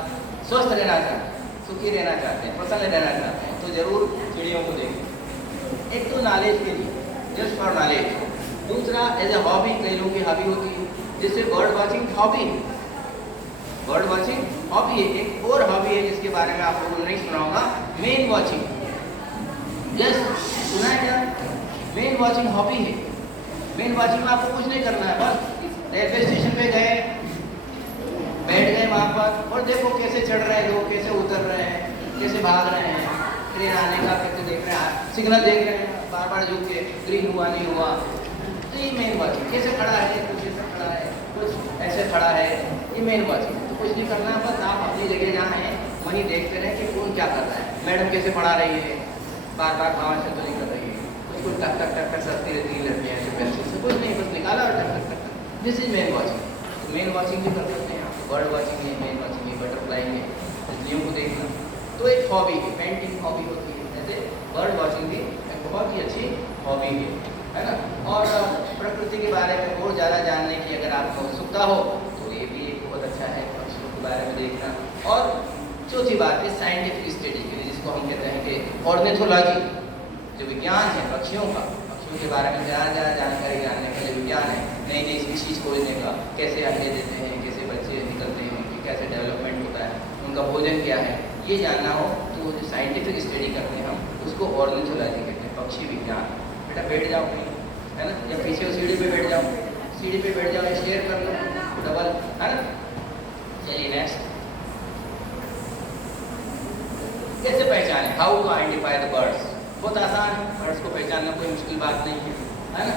स्वस्थ रहना चाहते हैं, सुखी रहना चाहते हैं, प्रसन्न रहना चाहते हैं, तो ज़रूर चिड़ियों को देखें। एक तो नॉलेज के लिए, जस्ट फॉर नॉलेज। दूसरा एज ए हॉबी, कई लोगों की हॉबी होती है, जैसे बर्ड वॉचिंग हॉबी है। बर्ड वॉचिंग हॉबी है। एक और हॉबी है जिसके बारे में आप लोगों ने नहीं सुना होगा, मेन वॉचिंग। यस, सुना है क्या? मेन वॉचिंग हॉबी है। मेन वॉचिंग में आपको कुछ नहीं करना है, बस रेलवे स्टेशन पे गए, बैठ गए वहाँ पर और देखो कैसे चढ़ रहे हैं लोग, कैसे उतर रहे हैं, कैसे भाग रहे हैं, ट्रेन आने का कैसे देख रहे हैं, सिग्नल देख रहे हैं, बार बार झुक के ग्रीन हुआ नहीं हुआ। तो ये मेन वॉचिंग। कैसे खड़ा है, कुछ ऐसे खड़ा है, कुछ ऐसे खड़ा है, ये मेन वॉचिंग। तो कुछ नहीं करना है, बस आप अपनी जगह जहाँ हैं वहीं देखते रहें कि कौन क्या कर रहा है। मैडम कैसे पढ़ा रही है, बार बार भावना से तो नहीं कर रही है, कुछ टक टक टक टक करती रहती है लड़कियाँ ऐसे पेंसिल से, कुछ नहीं, बस निकाला और टक टक टक। This is main watching. तो मेन वॉचिंग भी कर सकते हैं आप। बर्ड वॉचिंग है, मेन वॉचिंग है, बटरफ्लाई है, तितलियों को देखना। तो एक हॉबी है, पेंटिंग हॉबी होती है, जैसे बर्ड वॉचिंग भी एक बहुत ही अच्छी हॉबी है ना। और प्रकृति के बारे में और ज़्यादा जानने की अगर आपको उत्सुकता हो तो ये भी एक बहुत अच्छा है, पक्षियों के बारे में देखना। और चौथी बात है साइंटिफिक स्टडी के लिए, जिसको हम कहते हैं कि ऑर्निथोलॉजी, जो विज्ञान है पक्षियों का, पक्षियों के बारे में ज़्यादा जानकारी जानने का जो विज्ञान है, नई नई स्पीशीज खोजने का, कैसे अंडे देते हैं, कैसे बच्चे निकलते हैं, उनकी कैसे डेवलपमेंट होता है, उनका भोजन क्या है, ये जानना हो तो वो जो साइंटिफिक स्टडी करते हैं हम उसको ऑर्निथोलॉजी कहते हैं, पक्षी विज्ञान। बेटा बैठ जाओ कहीं, है ना, या पीछे सीढ़ी पे बैठ जाओ, सीढ़ी पे बैठ जाओ, या शेयर कर लो डबल, है ना। चलिए नेक्स्ट। कैसे पहचाने, how to identify the birds. बहुत आसान है, बर्ड्स को पहचानना कोई मुश्किल बात नहीं है ना।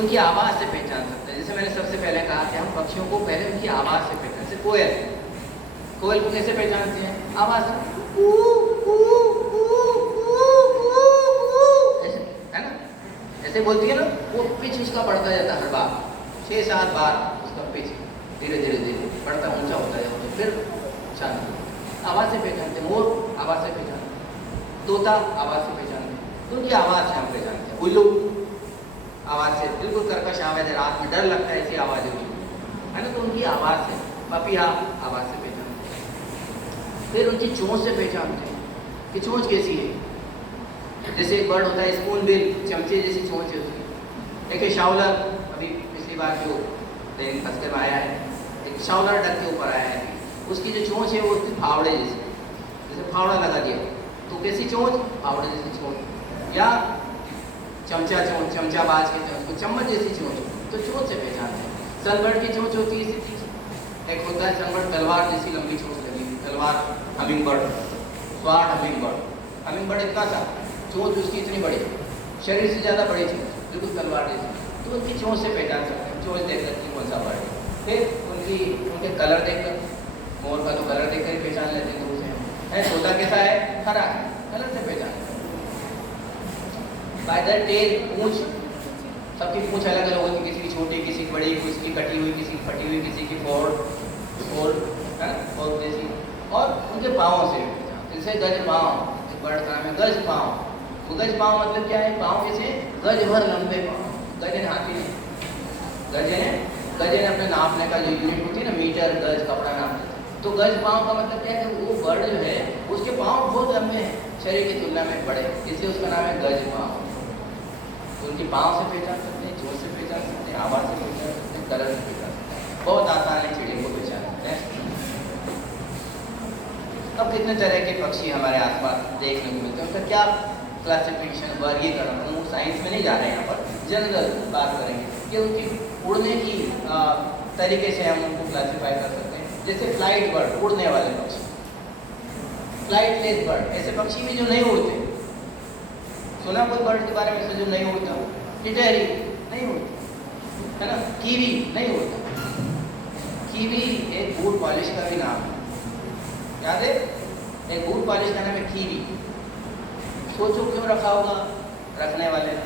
उनकी आवाज़ से पहचान सकते हैं। जैसे मैंने सबसे पहले कहा कि हम पक्षियों को पहले उनकी आवाज़ से पहचान, जैसे कोयल, कोयल को कैसे पहचानते हैं, आवाज़ ऐसे, है ना, ऐसे बोलती है ना, वो पिच उसका बढ़ता जाता है हर बार, 6-7 बार उसका पिच धीरे धीरे धीरे बढ़ता ऊंचा होता जाता है, फिर शांत। आवाज़ से पहचानते हैं, मोर आवाज़ से पहचानते, तोता आवाज़ से पहचानते, तो उनकी आवाज़ से हम पहचानते हैं। उल्लू आवाज़ से, बिल्कुल कर्कश आवाज़ है, रात में डर लगता है ऐसी आवाज़ है ना, तो उनकी आवाज़ से। पपीहा आवाज़ से पहचानते हैं। फिर उनकी चोंच से पहचानते हैं कि चोंच कैसी है। जैसे एक बर्ड होता है स्पून बिल, चमचे जैसी चोंच है उसकी। एक शाउलर, अभी पिछली बार जो दैनिक भास्कर में आया है, एक शाउलर डक के ऊपर आया है, उसकी जो चोंच है वो उसकी फावड़े जैसी, जैसे फावड़ा लगा दिया तो कैसी चोंच, फावड़े जैसी चोंच। या चमचा चोंच, चमचा बाज के चोंच को चम्मच जैसी चोंच, तो चोंच से पहचानते हैं। सनबर्ड की चोंच होती है इसी, एक होता है सनबर्ड तलवार जैसी लंबी चोंच लगी, तलवार humming bird, sword humming bird. Humming bird इतना सा, चोंच उसकी इतनी बड़ी, शरीर से ज़्यादा बड़ी चोंच, बिल्कुल तलवार जैसी, तो उनकी चोंच से पहचान सकते हैं, चोंच देख सकते हैं कौन सा बर्ड है। फिर उनके कलर देखकर, मोर का तो कलर देखकर ही पहचान लेते हैं दूर से, है तोता कैसा है, हरा है, कलर से पहचान। बाय द टेल, पूंछ, सबकी पूंछ अलग अलग होती है, किसी की छोटी, किसी की बड़ी, किसी की कटी हुई, किसी की फटी हुई, किसी की फोल्ड है ना, फोल्ड जैसी। और उनके पाँव से, जैसे गज पाँव, एक बर्ड का नाम है गज पाँव। तो गज पाँव मतलब क्या है, पाँव कैसे, गज भर लंबे पाँव। गज ने हाथी नहीं, गज ने अपने नापने का जो यूनिट होती है ना, मीटर गज कपड़ा नापते हैं। तो गज पाँव का मतलब क्या है, वो बर्ड जो है उसके पाँव बहुत लंबे हैं, शरीर की तुलना में बड़े, इसलिए उसका नाम है गज पाँव। तो उनकी पाँव से पहचान सकते हैं, चोंच से पहचान सकते हैं, आवाज़ से पहचान सकते हैं, कलर से पहचान सकते हैं। बहुत आसान है चिड़िया को पहचानते हैं। अब कितने तरह के पक्षी हमारे आसपास देखने को मिलते हैं, उनका क्या क्लासिफिकेशन, वर्गीकरण, हम साइंस में नहीं जा रहे हैं, यहाँ पर जनरल बात करेंगे कि उनकी उड़ने की तरीके से हम उनको क्लासीफाई कर सकते हैं। जैसे फ्लाइट बर्ड, उड़ने वाले पक्षी, फ्लाइटलेस बर्ड, ऐसे पक्षी भी जो नहीं उड़ते। सुना कोई बर्ड के बारे में से जो नहीं उड़ता, टिटहरी नहीं उड़ता, है ना, कीवी नहीं उड़ता। कीवी एक बूट पॉलिश का भी नाम है, याद है, एक बूट पॉलिश का नाम है कीवी। सोचो क्यों रखा होगा रखने वाले ने,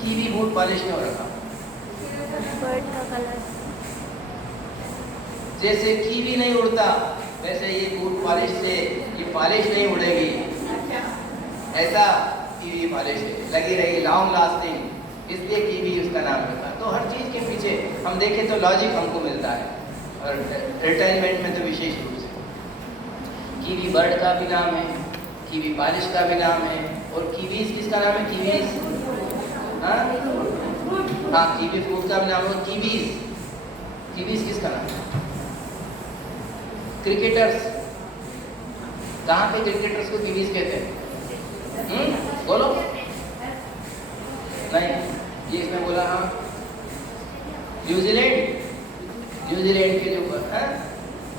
कीवी बूट पॉलिश क्यों रखा? बर्ड का कलर। जैसे कीवी नहीं उड़ता वैसे ये बूट पॉलिश से ये पॉलिश नहीं उड़ेगी, ऐसा कीवी पॉलिश लगी रही, लॉन्ग लास्टिंग, इसलिए कीवी उसका नाम रखा। तो हर चीज़ के पीछे हम देखें तो लॉजिक हमको मिलता है, और रिटायरमेंट में तो विशेष रूप से। कीवी बर्ड का भी नाम है, कीवी पॉलिश का भी नाम है, और कीवीज किसका नाम है, कीवीज, हाँ कीवी फ्रूट का भी नाम है, कीवीज, कीवीज किसका नाम है? क्रिकेटर्स, कहाँ पे क्रिकेटर्स को कीवीज कहते हैं? बोलो नहीं, ये इसमें बोला, हाँ न्यूजीलैंड, न्यूजीलैंड के जो है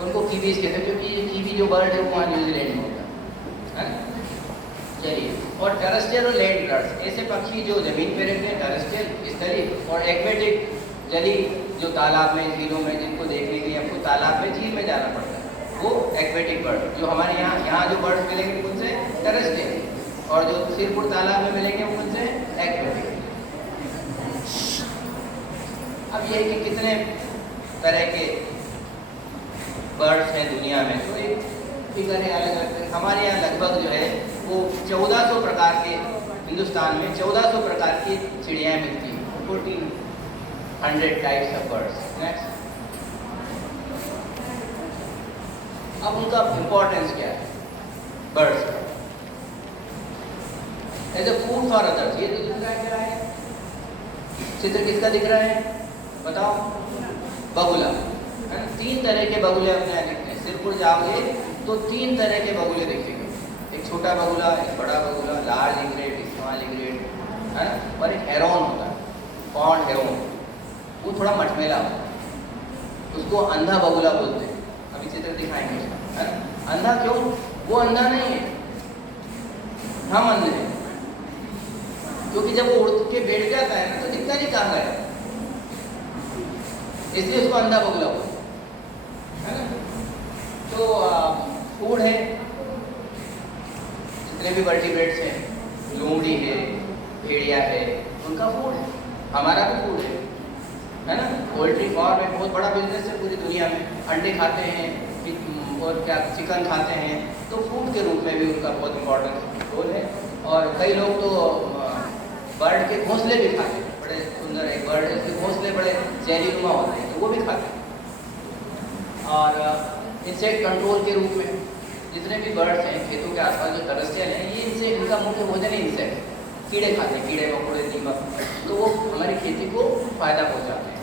उनको कीवीज कहते हैं, क्योंकि ये कीवी जो बर्ड है वो वहाँ न्यूजीलैंड में होता है। चलिए, और टेरेस्ट्रियल और लैंड बर्ड्स, ऐसे पक्षी जो जमीन पे रहते हैं, टेरेस्ट्रियल स्थली, और एक्वेटिक जली, जो तालाब में, झीलों में, जिनको देखने के लिए हमको तालाब में, झील में जाना पड़ता है, वो एक्वेटिक बर्ड। जो हमारे यहाँ जो बर्ड्स मिलेंगे उनसे टेरेस्ट्रियल, और जो सिरपुर तालाब में मिलेंगे उनसे एक्वेटिक। अब ये कि कितने तरह के बर्ड्स हैं दुनिया में, तो एक फिगर है अलग अलग। हमारे यहाँ लगभग जो है वो 1400 प्रकार के, हिंदुस्तान में 1400 प्रकार की चिड़ियाँ मिलती हैं, 1400 टाइप्स ऑफ बर्ड्स। नेक्स्ट, अब उनका इम्पोर्टेंस क्या है बर्ड्स का, as a food for others. ये तो दिख रहा है, क्या है चित्र, किसका दिख रहा है बताओ? बगुला, है ना? 3 तरह के बगुले अपने यहाँ दिखते हैं। सिरपुर जाओगे तो 3 तरह के बगुले देखेंगे, एक छोटा बगुला, एक बड़ा बगुला, लार्ज इग्रेट, स्मॉल इग्रेट, है ना, और एक हेरोन होता है, पॉन्ड हेरोन, वो थोड़ा मटमेला होता है, उसको अंधा बगुला बोलते हैं। अभी चित्र दिखाएंगे, है ना? अंधा क्यों? वो अंधा नहीं है, हम अंधे हैं। क्योंकि जब वो उड़ के बैठ जाता है ना तो दिखता नहीं कहाँ गया, इसलिए उसको अंधा बगला हुआ है ना। तो फूड है, जितने भी वर्टिब्रेट्स हैं, लोमड़ी है, भेड़िया है, उनका फूड है, हमारा भी फूड है ना। पोल्ट्री फार्म एक बहुत बड़ा बिजनेस है पूरी दुनिया में, अंडे खाते हैं और क्या चिकन खाते हैं, तो फूड के रूप में भी उनका बहुत इम्पोर्टेंट रोल है। और कई लोग तो बर्ड के घोंसले भी खाते हैं, बड़े सुंदर है बर्ड है, उसके घोंसले बड़े जहरीनुमा होते हैं, तो वो भी खाते हैं। और इंसेक्ट कंट्रोल के रूप में जितने भी बर्ड्स हैं खेतों के आसपास जो टेरेस्ट्रियल हैं, ये इनसे इनका मुख्य भोजन है इंसेक्ट, कीड़े खाते हैं, कीड़े मकोड़े दीमक, तो वो हमारी खेती को फ़ायदा पहुँचाते हैं,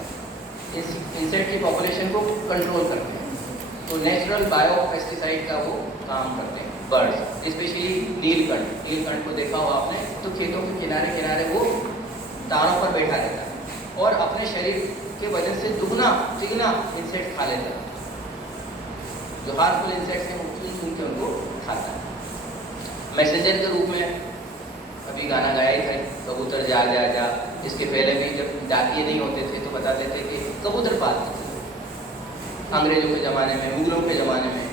इस इंसेक्ट की पॉपुलेशन को कंट्रोल करते हैं। तो नेचुरल बायो पेस्टिसाइड का वो काम करते हैं बर्ड्स, स्पेशली नीलकंठ को देखा हो आपने, तो खेतों के किनारे किनारे वो तारों पर बैठा रहता है और अपने शरीर के वजन से दुगना तिगना इंसेक्ट खा लेता है। जो हार्मफुल इंसेक्ट्स हैं वो चुन के उनको खाता है। मैसेंजर के रूप में अभी गाना गाया ही था, कबूतर जा जा जा। इसके पहले भी जब डाकिए नहीं होते थे तो बता देते थे कबूतर पालते थे, अंग्रेजों के ज़माने में, मुगलों के ज़माने में,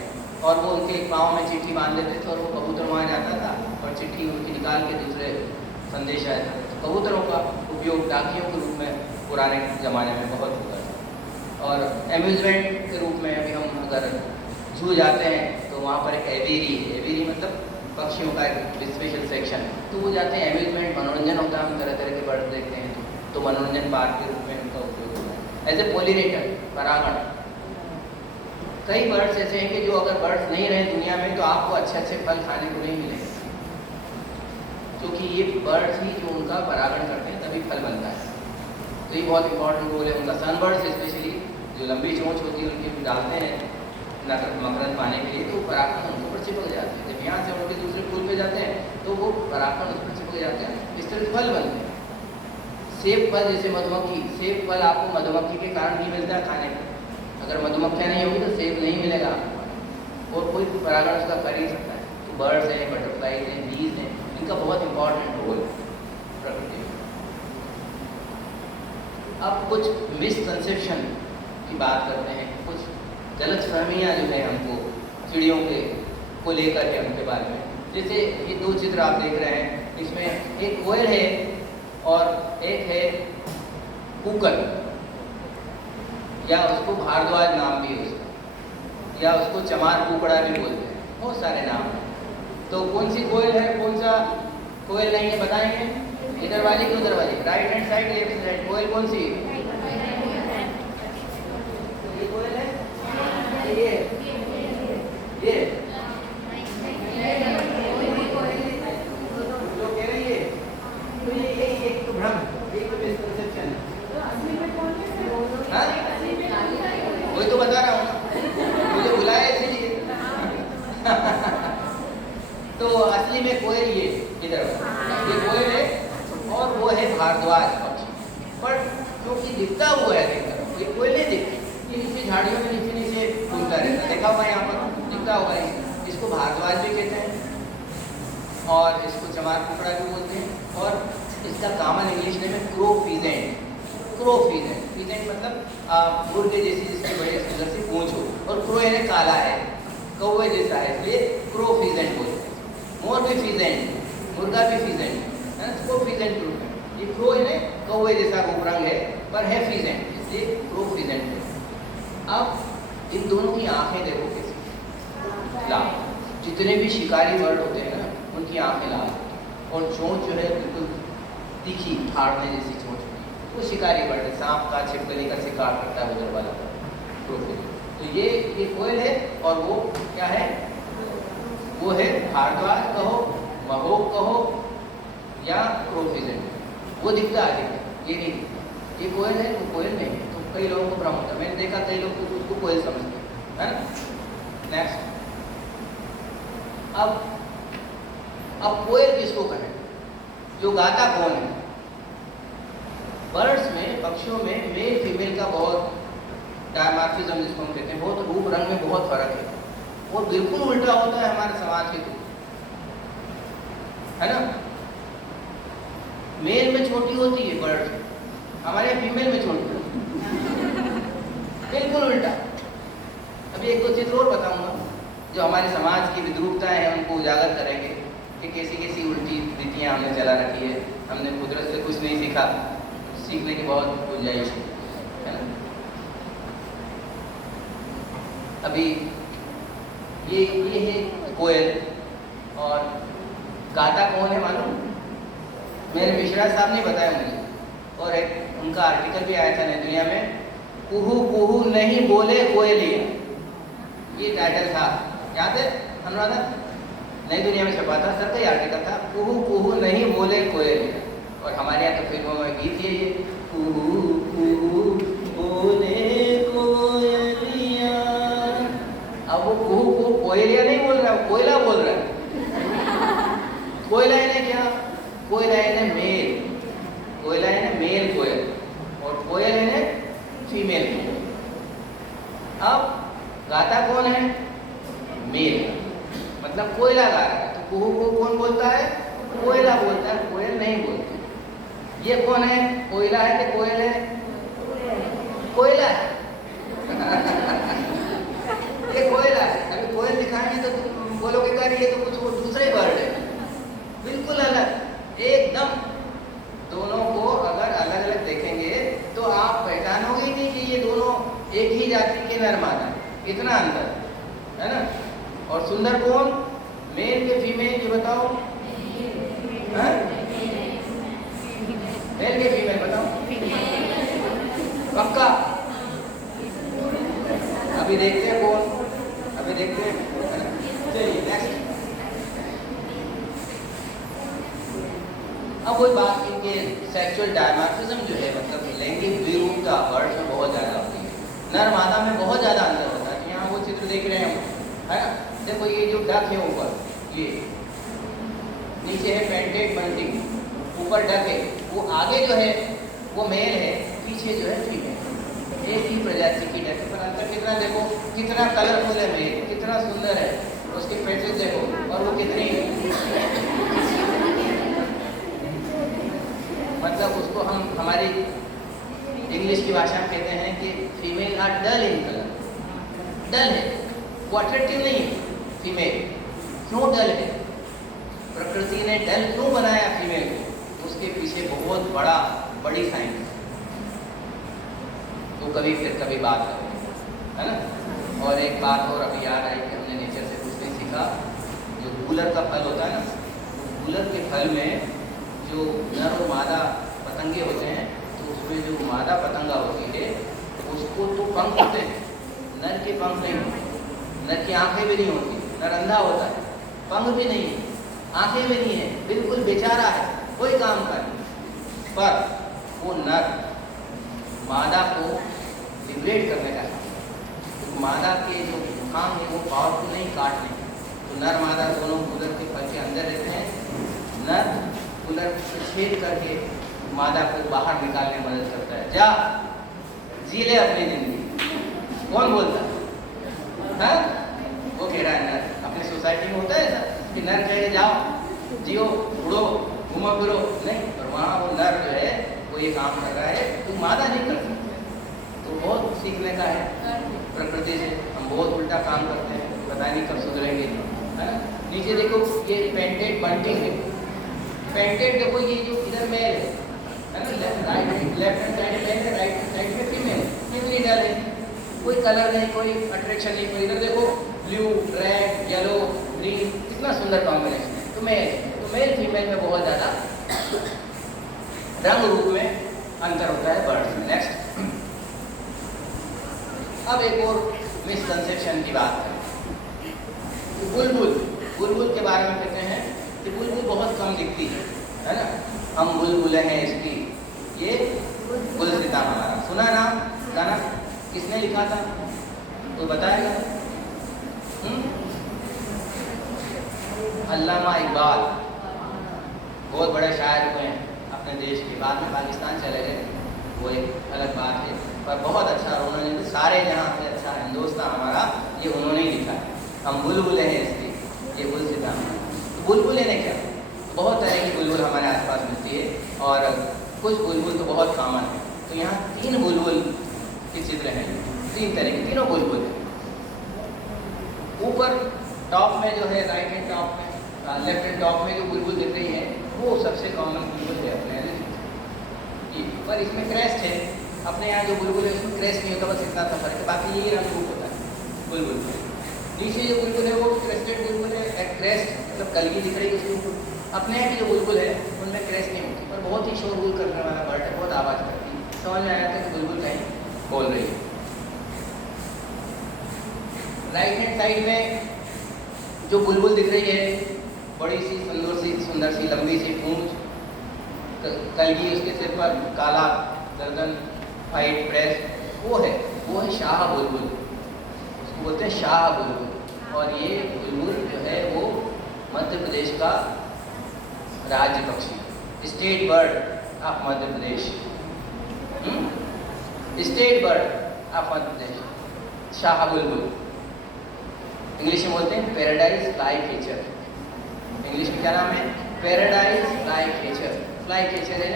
और वो उनके पाँव में चिट्ठी बांध देते थे और वो कबूतर वहाँ जाता था और चिट्ठी उनकी निकाल के दूसरे संदेश आया था। तो कबूतरों का उपयोग डाकियों के रूप में पुराने ज़माने में बहुत होता था। और एम्यूजमेंट के रूप में अभी हम अगर जू जाते हैं तो वहाँ पर एक एवियरी मतलब पक्षियों का एक स्पेशल सेक्शन, तो वो जाते हैं, एम्यूजमेंट मनोरंजन होता है, हम तरह तरह के बर्ड देखते हैं, तो मनोरंजन पार्क के रूप में उनका उपयोग होता है। एज ए पोलिनेटर, परागण, कई बर्ड्स ऐसे हैं कि जो अगर बर्ड्स नहीं रहे दुनिया में तो आपको अच्छे अच्छे फल खाने को नहीं मिलेंगे, क्योंकि ये बर्ड्स ही जो उनका परागण करते हैं तभी फल बनता है। तो ये बहुत इंपॉर्टेंट रोल है उनका। सनबर्ड्स स्पेशली जो लंबी चोंच होती है उनके डालते हैं मकरंद पाने के लिए, तो परागण उनके ऊपर चिपक जाते हैं। जब यहाँ से उनके दूसरे फूल पे जाते हैं तो वो परागण उस पर चिपक जाते हैं, इस तरह फल बनते हैं। सेब फल, जैसे मधुमक्खी, सेब फल आपको मधुमक्खी के कारण नहीं मिलता खाने को, अगर मधुमक्खियाँ नहीं होगी तो सेब नहीं मिलेगा आपको, और कोई परागण उसका कर ही सकता है। तो बर्ड्स हैं, बटरफ्लाइज हैं, बीज हैं, इनका बहुत इंपॉर्टेंट रोल प्रकृति में। अब कुछ मिसकंसेप्शन की बात करते हैं, कुछ गलतफहमियाँ जो है हमको चिड़ियों के को लेकर के उनके बारे में। जैसे ये दो चित्र आप देख रहे हैं, इसमें एक कोयल है और एक है कुकल, या उसको भारद्वाज नाम भी है उसका, या उसको चमार कुकड़ा भी बोलते हैं, बहुत सारे नाम हैं। तो कौन सी कोयल है, कौन सा कोयल नहीं है, बताएंगे? इधर वाली कि उधर वाली? Right hand side, left side, कोयल कौन सी है? ये कोयल है, ये जो कह रही है, तो ये एक तो भ्रम, एक तो मिसकंसेप्शन है। वही तो बता रहा हूँ ना, मुझे बुलाया इसीलिए। तो असली में कोयल ये इधर ये कोयल है और वो है भारद्वाज पक्षी, पर क्योंकि दिखता हुआ है देखकर ये कोयल नहीं दिखती, ये नीचे झाड़ियों में नीचे नीचे घूमता रहता, देखा हुआ है यहाँ पर, दिखता हुआ है। इसको भारद्वाज भी कहते हैं और इसको चमार कुकड़ा भी बोलते हैं, और इसका कॉमन इंग्लिश नेम है क्रो फीजेंट। फीजेंट मतलब मुर्गे जैसी जिसकी बड़ी सुंदर सी पूंछ हो, और क्रो यानी काला है, कौवे जैसा है, इसलिए क्रो फीजेंट बोलते हैं। मोर भी फीजेंट, मुर्गा भी फीजेंट है, इसको फीजेंट ग्रुप है। ये क्रो यानी कौवे जैसा रूप रंग है पर है फीजेंट, इसलिए क्रो फीजेंट है। अब इन दोनों की आंखें देखो कैसी लाल, जितने भी शिकारी बर्ड होते हैं ना उनकी आंखें लाल, और चोंच जो है बिल्कुल तीखी फाड़ने जैसी चोंच होती है, वो शिकारी बर्ड है, सांप का छिपकली का शिकार करता है उधर वाला प्रोफिल। तो ये कोयल है और वो क्या है, वो है भारद्वाज कहो, महोग कहो या क्रोफिजेंट, वो दिखता है ये नहीं दिखता। ये कोयल है, वो कोयल नहीं है, तो कई लोगों को भ्रम होता है। मैंने देखा कई लोग तो उसको कोयल समझते हैं, है ना। नेक्स्ट, अब कोयल किसको कहें, जो गाता कौन है? बर्ड्स में, पक्षियों में मेल फीमेल का बहुत डायमार्फिज्म जिसको हम कहते हैं, बहुत रूप रंग में बहुत फर्क है। वो बिल्कुल उल्टा होता है हमारे समाज के, है ना। मेल में छोटी होती है बर्ड, हमारे यहाँ फीमेल में छोटी होती है, बिल्कुल उल्टा। अभी एक दो चित्र और बताऊंगा जो हमारे समाज की विद्रूपताएं हैं उनको उजागर करेंगे कि कैसी कैसी उल्टी रीतियां हमने चला रखी है। हमने कुदरत से कुछ नहीं सीखा, सीखने की बहुत गुंजाइश है ना। अभी ये है कोयल, और गाता कौन है मालूम? मेरे मिश्रा साहब ने बताया मुझे, और एक उनका आर्टिकल भी आया था नई दुनिया में, कुहू कुहू नहीं बोले कोयलिया, ये टाइटल था, याद है अनुराधा? नई दुनिया में छपा था, सर का ही आर्टिकल था, कुहू कुहू नहीं बोले कोयलिया। और हमारे यहाँ तो फिल्मों में गीत है ये, कुहू कुहू बोले कोयलिया। अब वो कुहू कुहू कोयलिया नहीं बोल रहा, कोयला बोल रहा है। कोयला है क्या? कोयला है मेल, कोयला है मेल कोयल, और कोयल है फीमेल कोयल। अब गाता कौन है? मेल, मतलब कोयला गा रहा है। तो कुहू को कौन बोलता है? कोयला बोलता है, कोयल नहीं बोलती। ये कौन है? कोयला है कि कोयल है? कोयला है। ये कोयला है। अभी कोयल दिखाएंगे तो तुम बोलोगे कर ये तो कुछ वो दूसरा ही वर्ड है, बिल्कुल अलग एकदम। दोनों को अगर अलग अलग देखेंगे तो आप पहचानोगे नहीं कि ये दोनों एक ही जाति के नर मादा, इतना अंतर है ना। और सुंदर कौन? मेल के फीमेल, ये बताओ। मेल के फीमेल बताओ पक्का। अभी देखते हैं कौन, अभी देखते हैं। चलिए नेक्स्ट। अब वही बात इनके सेक्सुअल डायमॉर्फिज्म जो है, मतलब लैंगिक विरूपता वर्ड में बहुत ज़्यादा होती है, नर मादा में बहुत ज़्यादा अंतर होता है। यहाँ वो चित्र देख रहे हैं है ना, देखो ये जो डक है ऊपर, ये नीचे है पेंटेड बंटिंग, ऊपर डक है, वो आगे जो है वो मेल है, पीछे जो है फीमेल। एक ही प्रजाति की डक है, पर अंतर कितना देखो, कितना कलरफुल है मेल, कितना सुंदर है, उसके फैसेस देखो, और वो कितनी मतलब उसको हम हमारी इंग्लिश की भाषा में कहते हैं कि female are dull in colour. Dull है, वो अट्रैक्टिव नहीं है फीमेल। क्यों डल है? प्रकृति ने डल क्यों बनाया फीमेल को? उसके पीछे बहुत बड़ी साइंस, तो कभी फिर कभी बात करें, है ना। और एक बात और अभी याद आई कि हमने नेचर से कुछ नहीं सीखा। जो गूलर का फल होता है ना, गूलर के फल में जो नर और मादा पतंगे होते हैं, तो उसमें जो मादा पतंगा होती है उसको तो पंख होते हैं, नर के पंख नहीं होते, नर की आंखें भी नहीं होती, नर अंधा होता है, पंख भी नहीं है, आंखें भी नहीं है, बिल्कुल बेचारा है, कोई काम का नहीं। पर वो नर मादा को लिबरेट करने का है, तो मादा के जो काम है वो पावरफुल नहीं, काटने। तो नर मादा दोनों गूलर के फल के अंदर रहते हैं। नर गूलर छेद करके मादा को बाहर निकालने में मदद करता है, जा जी ले अपनी जिंदगी। कौन बोलता है? वो कह रहा है नर। अपनी सोसाइटी में होता है ऐसा कि नर कहे जाओ जियो, उड़ो, घूमो फिरो, नहीं, पर वहाँ वो नर जो है वो ये काम कर रहा है, तो मादा नहीं कर सकते। तो बहुत सीखने का है प्रकृति से, हम बहुत उल्टा काम करते हैं, पता नहीं कब सुधरेंगे, है ना। नीचे देखो ये पेंटेड बंटिंग है, पेंटेड देखो ये जो इधर मेल है ना, लेफ्ट हैंड साइड मेल है, राइट हैंड साइड में फीमेल, कितनी डल है, कोई कलर नहीं, कोई अट्रैक्शन नहीं, कोई इधर देखो ब्लू, रेड, येलो, ग्रीन, कितना सुंदर कॉम्बिनेशन है। तो मेल फीमेल में बहुत ज़्यादा रंग रूप में अंतर होता है बर्ड्स में। नेक्स्ट, अब एक और मिसकंसेप्शन की बात करें। बुलबुल के बारे में कहते हैं कि बुलबुल बहुत कम दिखती है ना, हम बुलबुलें हैं इसकी। ये गुलसिता हमारा सुना नाम गाना, किसने लिखा था तो बताएगा? अल्लामा इकबाल बहुत बड़े शायर हुए हैं अपने देश के, बाद में पाकिस्तान चले गए, वो एक अलग बात है, पर बहुत अच्छा उन्होंने, सारे जहाँ से अच्छा हिंदुस्तान हमारा, ये उन्होंने ही लिखा है। हम बुलबुल हैं इसके, ये गुलसिता। बुलबुल ने क्या, बहुत तरह की बुलबुल हमारे आसपास मिलती है और कुछ बुलबुल तो बहुत कॉमन है। तो यहाँ 3 बुलबुल के चित्र हैं, 3 तरह के, तीनों बुलबुल हैं। ऊपर टॉप में जो है, राइट हैंड टॉप में, लेफ्ट हैंड टॉप में जो बुलबुल दिख रही है वो सबसे कॉमन बुलबुल है अपने ये, पर इसमें क्रेस्ट है। अपने यहाँ जो बुलबुल है उसमें क्रेस्ट नहीं होता, बस इतना सा फर्क है, बाकी यही रंग रूप होता है बुलबुल। नीचे जो बुलबुल है वो क्रेस्टेड बुलबुल है, क्रेस्ट मतलब कलगी दिख रही है उसके ऊपर। अपने यहाँ की जो बुलबुल है उनमें क्रेस्ट नहीं होती, पर बहुत ही शोरगुल करने वाला बर्ड है, बहुत आवाज़ करती है। समझ में आया था कि बुलबुल कहीं बोल रही है। राइट हैंड साइड में जो बुलबुल दिख रही है, बड़ी सी सुंदर सी लंबी सी पूंछ, कलगी उसके सिर पर, काला गर्दन, वाइट ब्रेस्ट, वो है शाह बुलबुल, उसको बोलते हैं शाह बुलबुल। और ये बुलबुल जो है वो मध्य प्रदेश का राज्य पक्षी, state bird of Madhya Pradesh, state bird of Madhya Pradesh, शाह बुलबुल। इंग्लिश में बोलते हैं पैराडाइज फ्लाई कैचर। इंग्लिश में क्या नाम है? Paradise fly catcher. Fly catcher है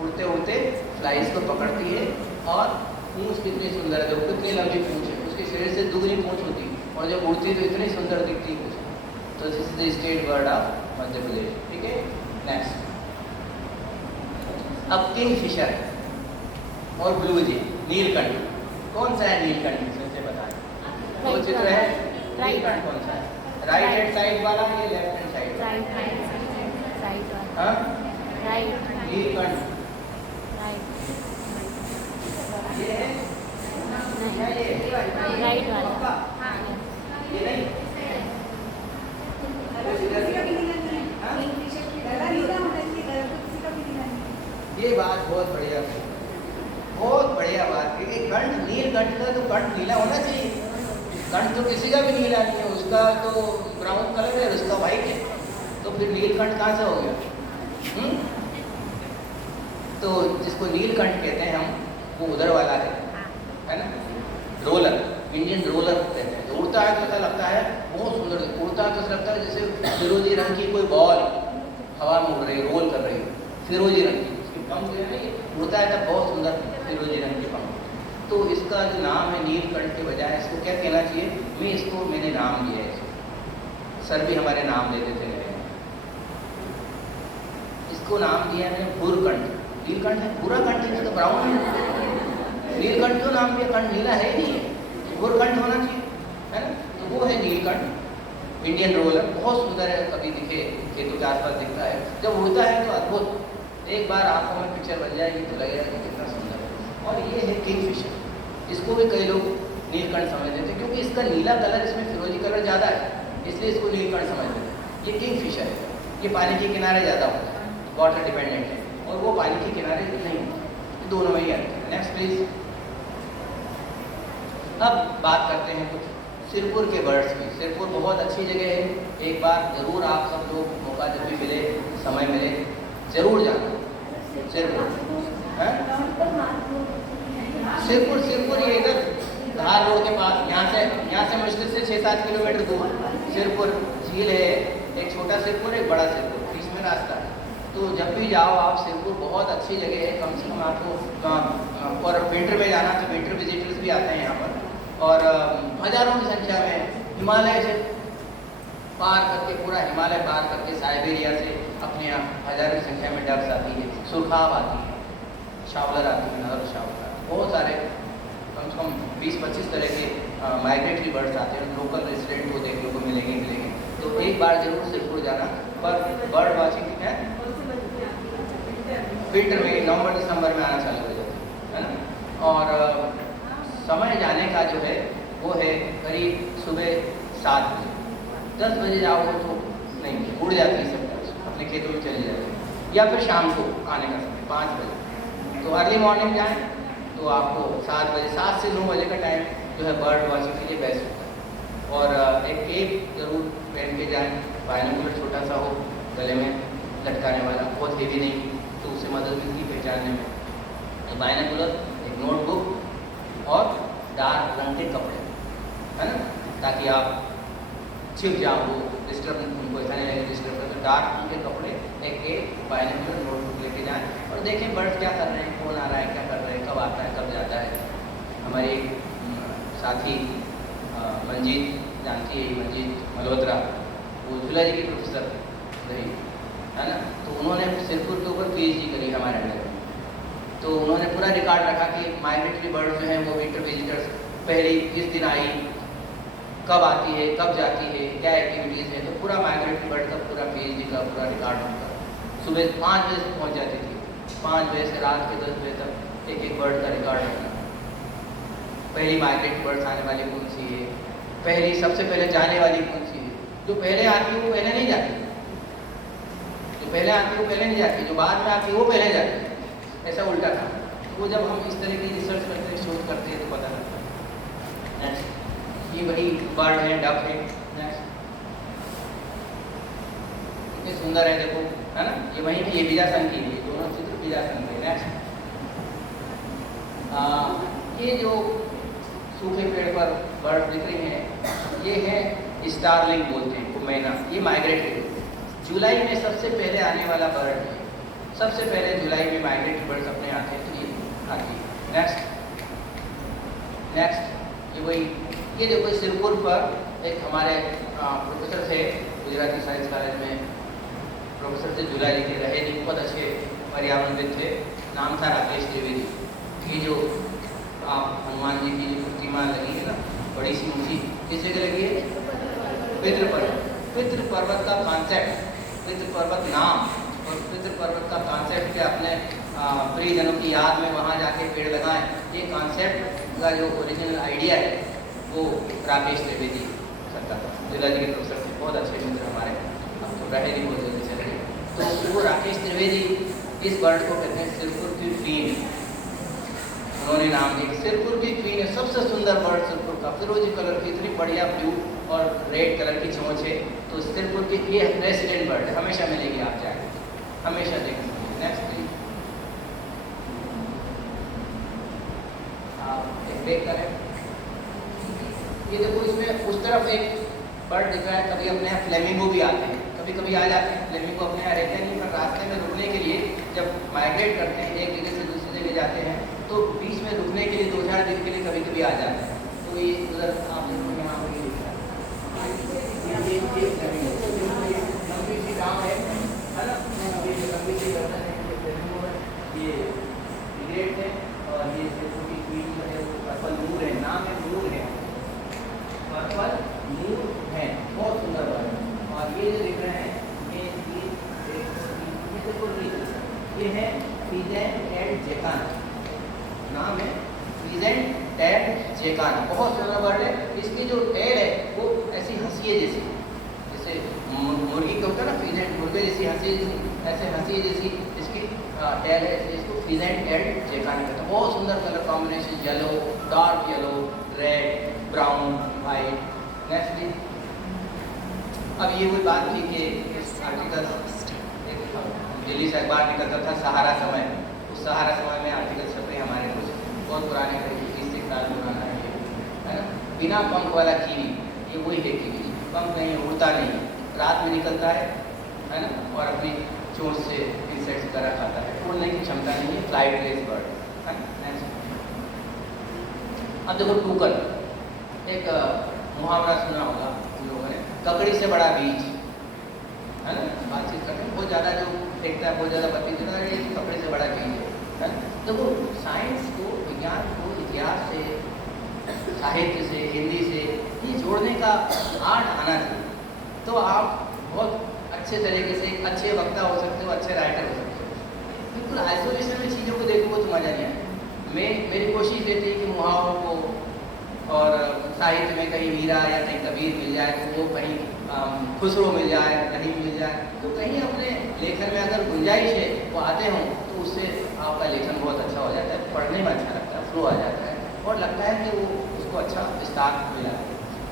उड़ते उड़ते फ्लाइज को पकड़ती है, और पूंछ कितनी सुंदर है, देखो कितनी लंबी पूंछ है, उसके शरीर से दुगनी पूंछ होती है, और जब उड़ती है तो इतनी सुंदर दिखती है पूंछ। तो this is the state bird of Madhya Pradesh. ठीक है, नेक्स्ट। अब किंगफिशर और ब्लू जे, नीलकंठ। कौन सा है नीलकंठ, मुझे बताएं। दो चित्र है, नीलकंठ कौन सा है? राइट हैंड साइड वाला या लेफ्ट हैंड साइड? राइट वाला। हाँ, राइट नीलकंठ ये है क्या? ये राइट वाला। ये नहीं, ये बात बहुत बढ़िया है, बहुत बढ़िया बात है कि कंठ, नीलकंठ का तो कंठ नीला होना चाहिए। कंठ तो किसी का भी नीला नहीं है, उसका तो ब्राउन कलर है, उसका वाइट है, तो फिर नीलकंठ कहाँ से हो गया? तो जिसको नीलकंठ कहते हैं हम, वो उधर वाला है ना, रोलर, इंडियन रोलर कहते हैं। जो उड़ता है तो ऐसा लगता है बहुत सुंदर, उड़ता है तो ऐसा लगता है जैसे फिरोजी रंग की कोई बॉल हवा में उड़ रही है, रोल कर रही है, फिरोजी रंग की। उसकी पंख जो है उड़ता है तब बहुत सुंदर फिरोजी रंग की पंख। तो इसका जो नाम है नीलकंठ के बजाय इसको क्या कहना चाहिए? मैंने नाम दिया है इसको, सर भी हमारे नाम दे देते हैं। इसको नाम दिया है मैंने भूरकंठ। नीलकंठ है भूरा कंठ है तो ब्राउन है, नीलकंठ क्यों नाम दिया? कंठ नीला है नहीं है, भूरकंठ होना चाहिए, है ना। तो वो है नीलकंठ, इंडियन रोलर, बहुत सुंदर है, कभी दिखे खेतों के आसपास दिखता है, जब उड़ता है तो अद्भुत। एक बार आंखों में पिक्चर बन जाएगी तो लगेगा कि कितना सुंदर है। और ये है किंगफिशर, इसको भी कई लोग नीलकंठ समझते थे, क्योंकि इसका नीला कलर, इसमें फिरोजी कलर ज़्यादा है, इसलिए इसको नीलकंठ समझते थे। ये किंगफिशर है, ये पानी के किनारे ज़्यादा होता है, वाटर डिपेंडेंट है, और वो पानी के किनारे नहीं, दोनों में ही आते हैं। Next please. अब बात करते हैं कुछ सिरपुर के बर्ड्स की। सिरपुर बहुत अच्छी जगह है, एक बार ज़रूर आप सब लोग मौका जब भी मिले, समय मिले, ज़रूर जाना सिरपुर। सिरपुर ये इधर धार रोड के पास, यहाँ से मुश्किल से 6-7 किलोमीटर दूर सिरपुर झील है। एक छोटा सिरपुर, एक बड़ा सिरपुर, बीच में रास्ता है। तो जब भी जाओ आप, सिरपुर बहुत अच्छी जगह है, कम से कम आपको, और विंटर में जाना तो विंटर विजिटर्स भी आते हैं यहाँ पर, और हज़ारों की संख्या में हिमालय से पार करके, पूरा हिमालय पार करके साइबेरिया से अपने यहाँ हज़ारों की संख्या में डक्स आती है, सुरखाब आती है, शावलर आती है, नर शावलर, बहुत सारे कम से कम 20-25 तरह के माइग्रेटरी बर्ड्स आते हैं। लोकल रेसिडेंट को देखने को मिलेंगे। तो एक बार जरूर सिरपुर जाना। पर बर्ड वॉचिंग है विंटर में, नवंबर-दिसंबर में आना चालू हो जाता है ना। और समय जाने का जो है वो है करीब सुबह 7 बजे। 10 बजे जाओ तो नहीं, उड़ जाती है सब, अपने खेतों में चली जाती है, या फिर शाम को आने का समय 5 बजे। तो अर्ली मॉर्निंग जाएँ तो आपको 7 बजे, 7 से 9 बजे का टाइम जो है बर्ड वॉचिंग के लिए बेस्ट होता है। और एक केप जरूर पहन के जाएँ, बायनोकुलर छोटा सा हो, गले में लटकाने वाला, बहुत हेवी नहीं, तो उससे मदद मिलती है पहचानने में। बायनोकुलर, एक नोटबुक और डार्क रंग के कपड़े, है ना, ताकि आप छिप जाओ, वो डिस्टर्ब उनको ऐसा नहीं लगे डिस्टर्ब कर, तो डार्क उनके कपड़े एक बायनोकुलर नोटबुक लेके जाएँ और देखें बर्ड्स क्या कर रहे हैं, कौन आ रहा है, क्या कर रहे हैं, कब आता है, कब जाता है। हमारे साथी मंजीत, जानती है मंजीत मल्होत्रा, वो जूलॉजी की प्रोफेसर रही है ना, तो उन्होंने सिरपुर के ऊपर PhD करी हमारे अंडर में। तो उन्होंने पूरा रिकॉर्ड रखा कि माइग्रेटरी बर्ड जो है वो विंटर विजिटर्स पहली किस दिन आई, कब आती है, कब जाती है, क्या एक्टिविटीज़ है, तो पूरा माइग्रेटरी बर्ड का पूरा PhD का पूरा रिकॉर्ड उनका। सुबह 5 बजे से पहुँच जाती थी, 5 बजे से रात के 10 बजे तक एक बर्ड का रिकॉर्ड रखना। पहली माइग्रेटरी बर्ड्स आने वाली कौन सी है, पहली सबसे पहले जाने वाली कौन सी है, जो पहले आती है वो पहले नहीं जाती, जो पहले आती है वो पहले नहीं जाती, जो बाद में आती है वो पहले जाती है, ऐसा उल्टा था। तो वो जब हम इस तरह की रिसर्च करते हैं, शोध करते हैं तो पता लगता है। नेक्स्ट, ये वही बर्ड है, डक है। नेक्स्ट, कितने सुंदर है देखो, है ना, ये वहीं की, ये बीजासन की, ये दोनों चित्र बीजासन के। नेक्स्ट, ये जो सूखे पेड़ पर बर्ड दिख रही हैं, ये है स्टारलिंग बोलते हैं, को मैना, ये माइग्रेटरी जुलाई में सबसे पहले आने वाला बर्ड है, सबसे पहले जुलाई में माइग्रेटरी बर्ड्स अपने आते हैं, तो ये आती है। नेक्स्ट, ये वही, ये देखो सिरपुर पर एक हमारे प्रोफेसर थे गुजराती साइंस कॉलेज में, प्रोफेसर थे जूलॉजी के, रहे नहीं, बहुत अच्छे पर्यावरणविद थे, नाम था राकेश त्रिवेदी। ये जो आप हनुमान जी की जो प्रतिमा लगी है ना, बड़ी सी ऊँची, किस जगह लगी है, पितृ पर्वत। पितृ पर्वत का कॉन्सेप्ट, पितृ पर्वत नाम और पितृ पर्वत का कॉन्सेप्ट के अपने प्रियजनों की याद में वहाँ जाके पेड़ लगाएं, ये कॉन्सेप्ट का जो ओरिजिनल आइडिया है वो राकेश त्रिवेदी करता था, जूलॉजी के प्रोफेसर थे, बहुत अच्छे मित्र हमारे, अब तो रहे नहीं, बहुत जल्दी चले गए। तो वो राकेश त्रिवेदी इस बर्ड को कहते हैं सिरपुर की क्वीन, उन्होंने नाम दिया सिरपुर की क्वीन है, सबसे सुंदर बर्ड सिरपुर का, फिरोजी कलर की, इतनी बढ़िया ब्लू और रेड कलर की चोंच है, तो सिरपुर की ये रेसिडेंट बर्ड है, हमेशा मिलेगी, आप जाए हमेशा देखेंगे। नेक्स्ट प्लीज, एक देख करें, ये देखो इसमें उस तरफ एक बर्ड दिख रहा है, कभी अपने यहाँ फ्लेमिंगो भी आते हैं, कभी कभी आ जाते हैं, फ्लेमिंगो अपने यहाँ रहते नहीं, पर रास्ते में रुकने के लिए जब माइग्रेट करते हैं, एक जगह से दूसरी जगह जाते हैं, तो बीच में रुकने के लिए 2-4 दिन के लिए कभी कभी आ जाते हैं। तो ये उधर आप देखो यहाँ पर ये दिख रहा है, ये लंबी सी गाँव है ना, ये लंबी सी गर्दन है, ये ग्रेट है, और ये सिरपुर की क्वीन जो है वो पर्पल नूर है, नाम है नूर है, पर्पल नूर है, बहुत सुंदर बर्ड है। और ये जो दिख रहे हैं ये है पीजेंट एंड जेकान, नाम है पीजेंट एंड जेकान, बहुत सुंदर बर्ड है। इसकी जो टेल है वो ऐसी हंसी है जैसे मुर्गी का होता है ना, पीजेंट मुर्गे जैसी हंसी, ऐसे हंसी जैसी इसकी टेल है, इसको पीजेंट एंड जेकान कहते हैं। बहुत सुंदर colour combination, yellow, dark yellow, red, brown, white. Next please, अब ये कोई बात थी कि इस आर्टिकल दिल्ली से अखबार निकलता था सहारा समय, उस सहारा समय में आर्टिकल छपे हमारे, कुछ बहुत पुराने, 30 साल पुराना है ना। बिना पंख वाला कीवी, ये वही है कीवी, पंख नहीं, उड़ता नहीं, रात में निकलता है ना, और अपनी चोंच से इंसेक्ट्स वगैरह खाता है, उड़ने की क्षमता नहीं है, फ्लाइटलेस बर्ड है ना। अब देखो टूकन, एक मुहावरा सुना होगा उन लोगों ने, ककड़ी से बड़ा बीज, है ना, बातचीत करते हैं, बहुत ज़्यादा जो देखता है, बहुत ज़्यादा बत्ती देता है, ये कपड़े से बड़ा बीज है। देखो साइंस को, विज्ञान को इतिहास से, साहित्य से, हिंदी से ये जोड़ने का आर्ट आना चाहिए, तो आप बहुत अच्छे तरीके से एक अच्छे वक्ता हो सकते हो, अच्छे राइटर हो सकते हो। बिल्कुल आइसोलेशन में चीज़ों को देखोगे तो मज़ा नहीं आए। मेरी कोशिश रहती है कि मुहावरों को और साहित्य में कहीं मीरा या कहीं कबीर मिल जाए, तो वो कहीं खुसरो मिल जाए, कहीं मिल जाए, तो कहीं अपने लेखन में अगर गुंजाइश है वो आते हों, तो उससे आपका लेखन बहुत अच्छा हो जाता है, पढ़ने में अच्छा लगता है, फ्लो आ जाता है, और लगता है कि वो उसको अच्छा विस्तार मिला है।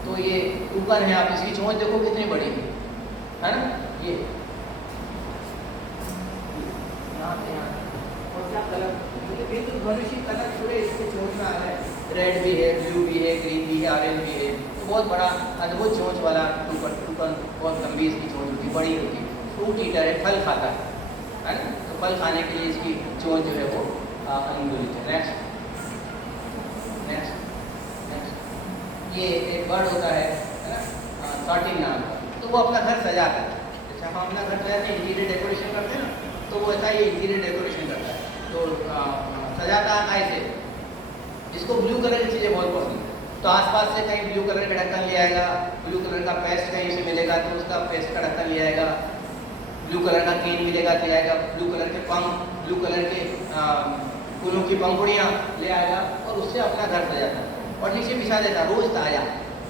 तो ये टूकन है, आप इसकी चोंच देखो कितनी बड़ी है ना, ये यहाँ से यहाँ, और क्या कलर, बिल्कुल भविष्य कलर पूरे इसके चोंच में आ रहा है। रेड भी है, ब्लू भी है, ग्रीन भी है, ऑरेंज भी है। तो बहुत बड़ा अद्भुत चोंच वाला टूकन, बहुत लंबी इसकी चोंच होती है, बड़ी होती है। फ्रूट ईटर है, फल खाता है ना। तो फल खाने के लिए इसकी चोंच जो है वो अनुकूलित है। नेक्स्ट नेक्स्ट नेक्स्ट, ये एक बर्ड होता है ना, सॉर्टिंग नाम का। तो वो अपना घर सजाता है, जैसे हम अपना घर सजाते हैं, इंटीरियर डेकोरेशन करते हैं ना, तो वो ऐसा ही इंटीरियर डेकोरेशन करता है। तो सजाता है ऐसे। इसको ब्लू कलर की चीज़ें बहुत पसंद है, तो आसपास से कहीं ब्लू कलर का ढक्कन ले आएगा, ब्लू कलर का पेस्ट कहीं से मिलेगा तो उसका पेस्ट का ढक्कन ले आएगा, ब्लू कलर का केन मिलेगा ले आएगा, ब्लू कलर के पंख, ब्लू कलर के फूलों की पंखुड़ियाँ ले आएगा और उससे अपना घर सजाता है और नीचे बिछा देता है, रोज़ ताज़ा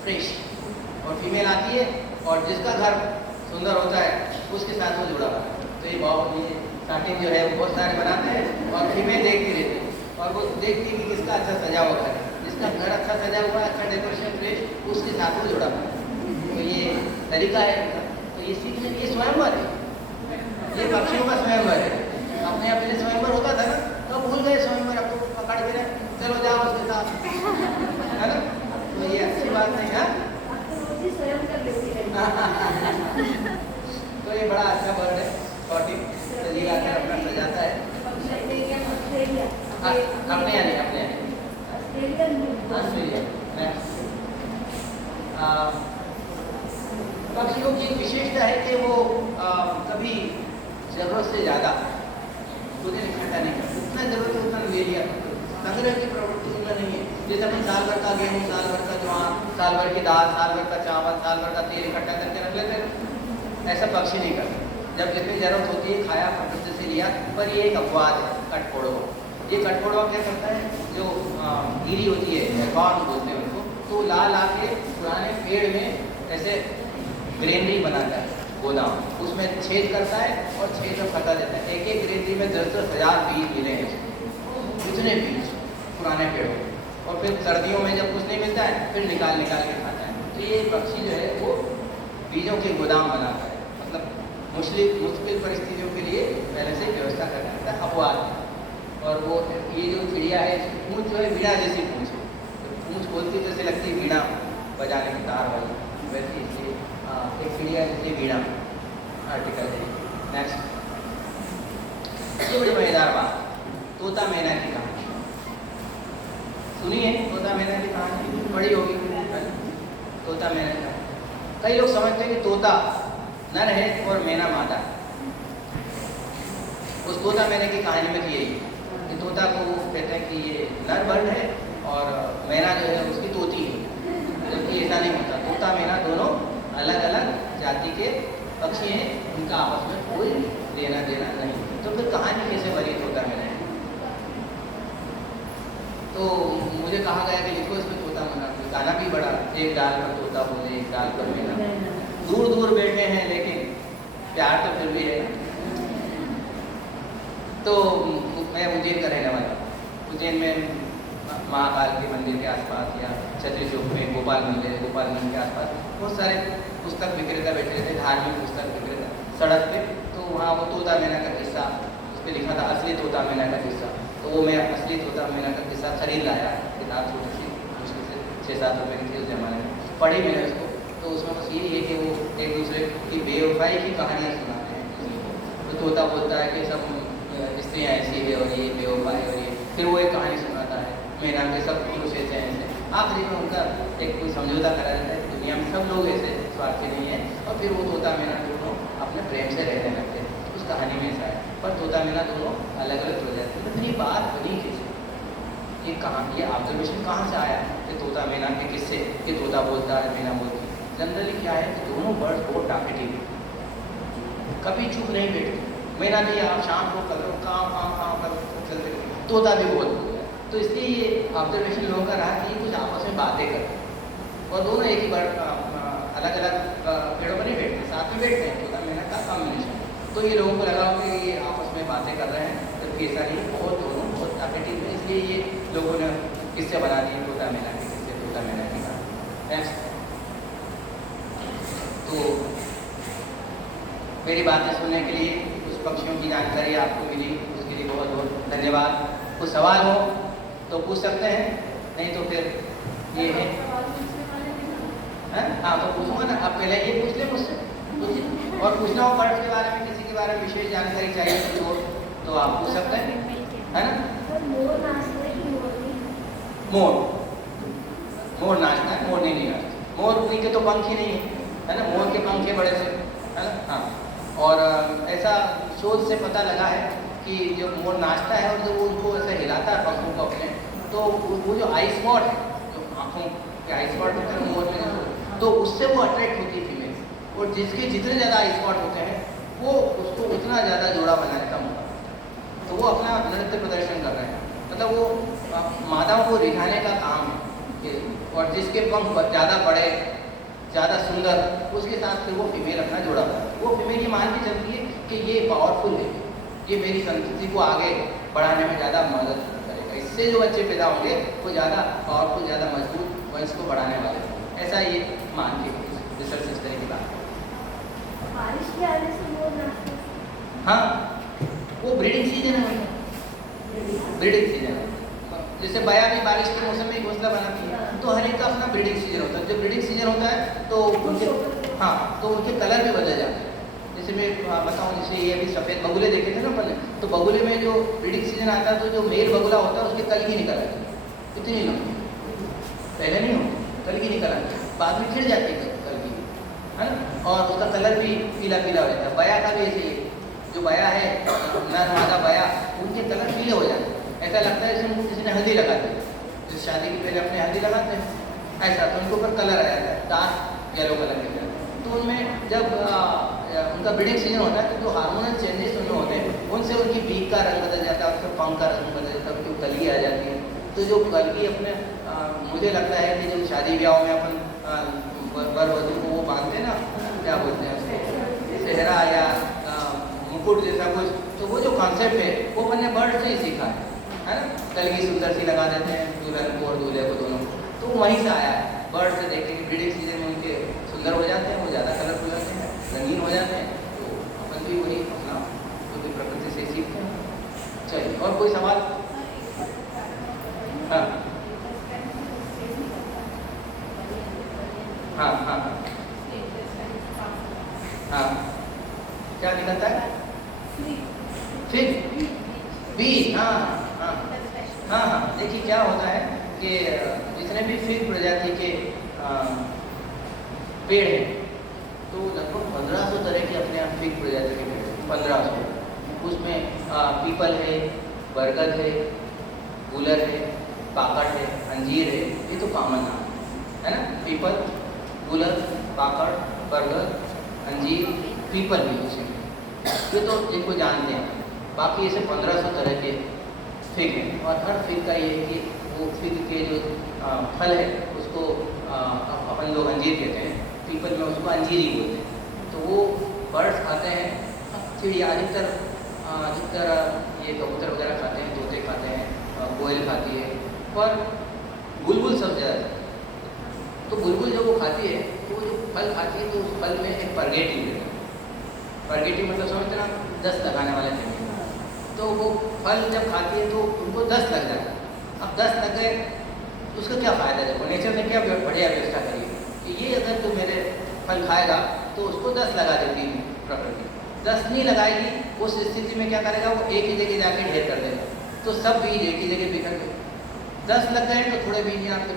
फ्रेश। और फीमेल आती है और जिसका घर सुंदर होता है उसके साथ वो जुड़ा हुआ है। तो ये बहुत, ये स्टार्टिंग जो है वो बहुत सारे बनाते हैं और फीमेल देखती रहती है और वो देखती है कि किसका अच्छा सजा हुआ घर है, जिसका घर अच्छा सजा हुआ है, अच्छा डेकोरेशन फ्रेश, उसके साथ वो जुड़ा हुआ है। तो ये तरीका है। तो ये सीखने ये स्वयंवर है, ये पक्षियों का स्वयंवर है। अपने यहाँ पहले स्वयंवर होता था ना, तो भूल गए स्वयंवर, अब तो पकड़ के चलो जाओ उसके साथ, है ना। तो ये अच्छी बात नहीं है। तो ये बड़ा अच्छा बर्ड है, सॉर्टिंग सजी लाकर अपना सजाता है। अपने यहाँ नहीं, अपने यहाँ ऑस्ट्रेलिया। पक्षियों की विशेषता है कि वो कभी जरूरत से ज़्यादा खुद इकट्ठा नहीं करते, उतना जरूरत है उतना ले लिया। संग्रह की प्रवृत्ति उनका नहीं है। जैसे अपन साल भर का गेहूँ, साल भर का ज्वार, साल भर की दाल, साल भर का चावल, साल भर का तेल इकट्ठा करके रख लेते हैं, ऐसा पक्षी नहीं करते। जब जितनी जरूरत होती है खाया, प्रकृति से लिया। पर ये एक अपवाद है, कठफोड़वा। ये कठफोड़वा क्या करता है, जो गिरी होती है, कॉर्न बोलते हैं उनको, तो ला ला के पुराने पेड़ में ऐसे ग्रेनरी बनाता है, गोदाम, उसमें छेद करता है और छेद में फंसा देता है। एक एक ग्रेनरी में 10,000 बीज मिले हैं, इतने बीज पुराने पेड़ों। और फिर सर्दियों में जब कुछ नहीं मिलता है फिर निकाल के खाता है। तो ये पक्षी जो है वो बीजों के गोदाम बनाता है, मतलब मुश्किल परिस्थितियों के लिए पहले से व्यवस्था कर रखता है, अपवाद। और वो ये जो चिड़िया है, इसकी पूँछ जो है वीणा जैसी पूँछ है, तो पूँछ बोलती जैसे लगती है वीणा बजाने की तार वाली, वैसे इसलिए एक चिड़िया जैसे वीणा आर्टिकल है। नेक्स्ट, ये बड़ी मजेदार बात, तोता मैना की कहानी सुनिए। तोता मैना की कहानी बड़ी होगी, तोता मैना की कहानी। कई लोग समझते हैं कि तोता नर है और मैना मादा है। उस तोता मैना की कहानी में यही कि तोता को वो कहते हैं कि ये नर बर्ड है और मैना जो है उसकी तोती है, जबकि ऐसा नहीं होता। तोता मैना दोनों अलग अलग जाति के पक्षी हैं, उनका आपस में कोई लेना देना नहीं। तो फिर कहानी कैसे बनी तोता मैना? तो मुझे कहा गया कि लिखो इसमें तोता मैना, गाना भी बड़ा, एक डाल पर तोता बोले, एक डाल पर मैना, दूर दूर बैठे हैं लेकिन प्यार तो फिर भी है। तो मैं उज्जैन का रहने वाला, उज्जैन में महाकाल के मंदिर के आसपास या छत्री चौक में गोपाल मंदिर के आसपास बहुत सारे पुस्तक विक्रेता बैठे थे, धार्मिक पुस्तक विक्रेता सड़क पे। तो वहाँ वो तोता मैना का किस्सा उस पर लिखा था, असली तोता मैना का किस्सा। तो वो मैं असली तोता मैना का किस्सा खरीद लाया, किताब छोटी सी, मुश्किल से 6-7 रुपये की थी उस जमाने में, पढ़ी मैंने उसको। तो उसमें बस यही है कि वो एक दूसरे की बेवफाई की कहानियाँ सुनाते हैं। तो तोता बोलता है कि सब स्त्रियाँ ऐसी है और ये बेवफा है, और ये फिर वो एक कहानी सुनाता है मैना के सब पुरुष ऐसे हैं ऐसे। आखिरी में उनका एक कोई समझौता करा जाता है, दुनिया में सब लोग ऐसे स्वार्थी नहीं है, और फिर वो तोता मैना दोनों अपने प्रेम से रहने लगते हैं। उस कहानी में ऐसा है, पर तोता मैना दोनों अलग अलग हो जाते हैं। तो फिर ये बात बनी कैसे, ये कहाँ, ये ऑब्जर्वेशन कहाँ से आया कि तोता मैना के किस्से, कि तोता बोलता है मैना बोलती है? जनरली क्या है कि दोनों बर्ड्स बहुत टाकेटिव, कभी चुप नहीं बैठते। मैना भी आप शाम को करो काम कर चलते, तोता भी बहुत बोलता है। तो इसलिए ये ऑब्जर्वेशन लोगों का रहा कि ये कुछ आपस में बातें करते हैं, और दोनों एक ही बर्ड अलग अलग पेड़ों पर नहीं बैठते, साथ में बैठते हैं, तोता मैना का कॉम्बिनेशन। तो ये लोगों को लगा कि ये आपस में बातें कर रहे हैं, जबकि ऐसा नहीं, बहुत दोनों बहुत टाकेटिव है। इसलिए ये लोगों ने किस्से बना दिए तोता मैना के किस्से, तोता मैना की कहानी। नेक्स्ट, तो मेरी बातें सुनने के लिए, उस पक्षियों की जानकारी आपको मिली, उसके लिए बहुत बहुत धन्यवाद। कुछ सवाल हो तो पूछ सकते हैं। नहीं तो फिर ये है। हाँ तो पूछूंगा ना, आप पहले ये पूछ ले मुझसे, पूछिए। और पूछना हो बर्ड्स के बारे में, किसी के बारे में विशेष जानकारी चाहिए तो आप पूछ सकते हैं, है ना। मोर मोर नाचता है, मोर नहीं नाचता। मोर के तो पंख ही नहीं है ना, मोर के पंख है बड़े से, है ना। हाँ, और ऐसा शोध से पता लगा है कि जब मोर नाचता है और जब वो उनको ऐसा हिलाता है पंखों को अपने, तो वो जो आई स्पॉट है, जो आँखों के आई स्पॉट होते हैं मोर में, तो उससे वो अट्रैक्ट होती है फीमेल। और जिसके जितने ज़्यादा आई स्पॉट होते हैं वो उसको उतना ज़्यादा जोड़ा बनाने का मौका, तो वो अपना नृत्य प्रदर्शन कर रहे हैं। मतलब वो मादाओं को रिझाने का काम है। और जिसके पंख ज़्यादा बड़े, ज़्यादा सुंदर, उसके साथ फिर वो फीमेल अपना जोड़ा बनाती है। वो फीमेल ये मान के चलती है कि ये पावरफुल है, ये मेरी संस्कृति को आगे बढ़ाने में ज़्यादा मदद करेगा। इससे जो बच्चे पैदा होंगे वो ज़्यादा पावरफुल, ज़्यादा मजबूत वंश को बढ़ाने वाले हैं। ऐसा ये मान के रिसर्च इस तरह की बात है। बारिश के आने से वो नाचते हैं। हाँ, वो ब्रीडिंग सीजन है, ब्रीडिंग सीजन है। जैसे बया भी बारिश के मौसम में घोंसला बनाती है, तो हर एक का अपना ब्रीडिंग सीजन होता है। जब ब्रीडिंग सीजन होता है तो उनके, हाँ, तो उनके कलर भी बदल जाते हैं। जैसे मैं बताऊँ, जैसे ये अभी सफ़ेद बगुले देखे थे ना पहले, तो बगुले में जो ब्रीडिंग सीजन आता है तो जो मेल बगुला होता है उसके कल ही निकल आती है, इतनी लंबी, पहले नहीं होती, कल की निकल आती है, बाद में खिल जाती है कल की, है ना। और उसका कलर भी पीला पीला हो जाता है। बया का भी ऐसे ही, जो बया है, नर मादा बया, उनके कलर पीले हो जाते हैं। ऐसा लगता है जैसे किसी ने हल्दी लगा दी, जिस शादी के पहले अपने हल्दी लगाते हैं, ऐसा, तो उनके ऊपर कलर आ जाता है, डार्क येलो कलर के कलर। तो उनमें जब उनका ब्रीडिंग सीजन होता है तो जो हार्मोनल चेंजेस उनमें होते हैं, उनसे उनकी बीक का रंग बदल जाता है, उसके पंख का रंग बदल जाता है, उनकी कलगी आ जाती है। तो जो कलगी अपने मुझे लगता है कि जब शादी ब्याह में अपन वर वधू को वो बांधते हैं ना, क्या बोलते हैं उसको, सेहरा या मुकुट जैसा कुछ, तो वो जो कॉन्सेप्ट है वो मैंने बर्ड से ही सीखा है ना। कलगी सुंदर सी लगा देते हैं दुल्हन को और दूल्हे को, दोनों को, तो वहीं से आया है। बर्ड से देख के ब्रीडिंग सीजन में उनके सुंदर हो जाते हैं, वो ज़्यादा कलरफुल होते हैं, रंगीन हो जाते हैं। तो अपन भी वही अपना जो भी प्रकृति से सीखते हैं। चलिए, और कोई सवाल? हाँ हाँ हाँ हाँ, क्या निकलता है? फिग, बीज। हाँ हाँ हाँ हाँ, देखिए क्या होता है कि जितने भी फिग प्रजाति के पेड़ हैं, तो लगभग 1500 तरह के अपने आप फिग प्रजाति के पेड़, 1500। उसमें पीपल है, बरगद है, गूलर है, काकड़ है, अंजीर है, ये तो कॉमन नाम है ना। पीपल, गूलर, काकड़, बरगद, अंजीर, पीपल भी उसी में, ये तो जिनको जानते हैं। बाकी ऐसे 1500 तरह के फिग हैं। और हर फिग का ये है कि वो फिग के जो फल है उसको अपन लोग अंजीर कहते हैं, पीपल में उसको अंजीर ही बोलते हैं। तो वो बर्ड्स खाते हैं, चिड़िया अधिकतर ये कबूतर वगैरह खाते हैं, तोते खाते हैं, कोयल खाती है, पर बुलबुल सबसे ज़्यादा। तो बुलबुल जब वो खाती है तो वो जो फल खाती है तो उस फल में एक परगेटिव है। परगेटिव मतलब समझते ना, दस्त लगाने वाले थे। तो वो फल जब खाती है तो उनको दस्त लग जाता है। अब दस्त लग गए तो उसका क्या फ़ायदा? देखो नेचर ने क्या बढ़िया व्यवस्था करी है कि ये अगर तो मेरे फल खाएगा तो उसको दस्त लगा देती है प्रकृति। दस्त नहीं लगाएगी, उस स्थिति में क्या करेगा, वो एक ही जगह जाके ढेर कर देगा, तो सब बीज एक ही जगह बिखर गए। दस्त लग गए तो थोड़े बीज यहाँ फिर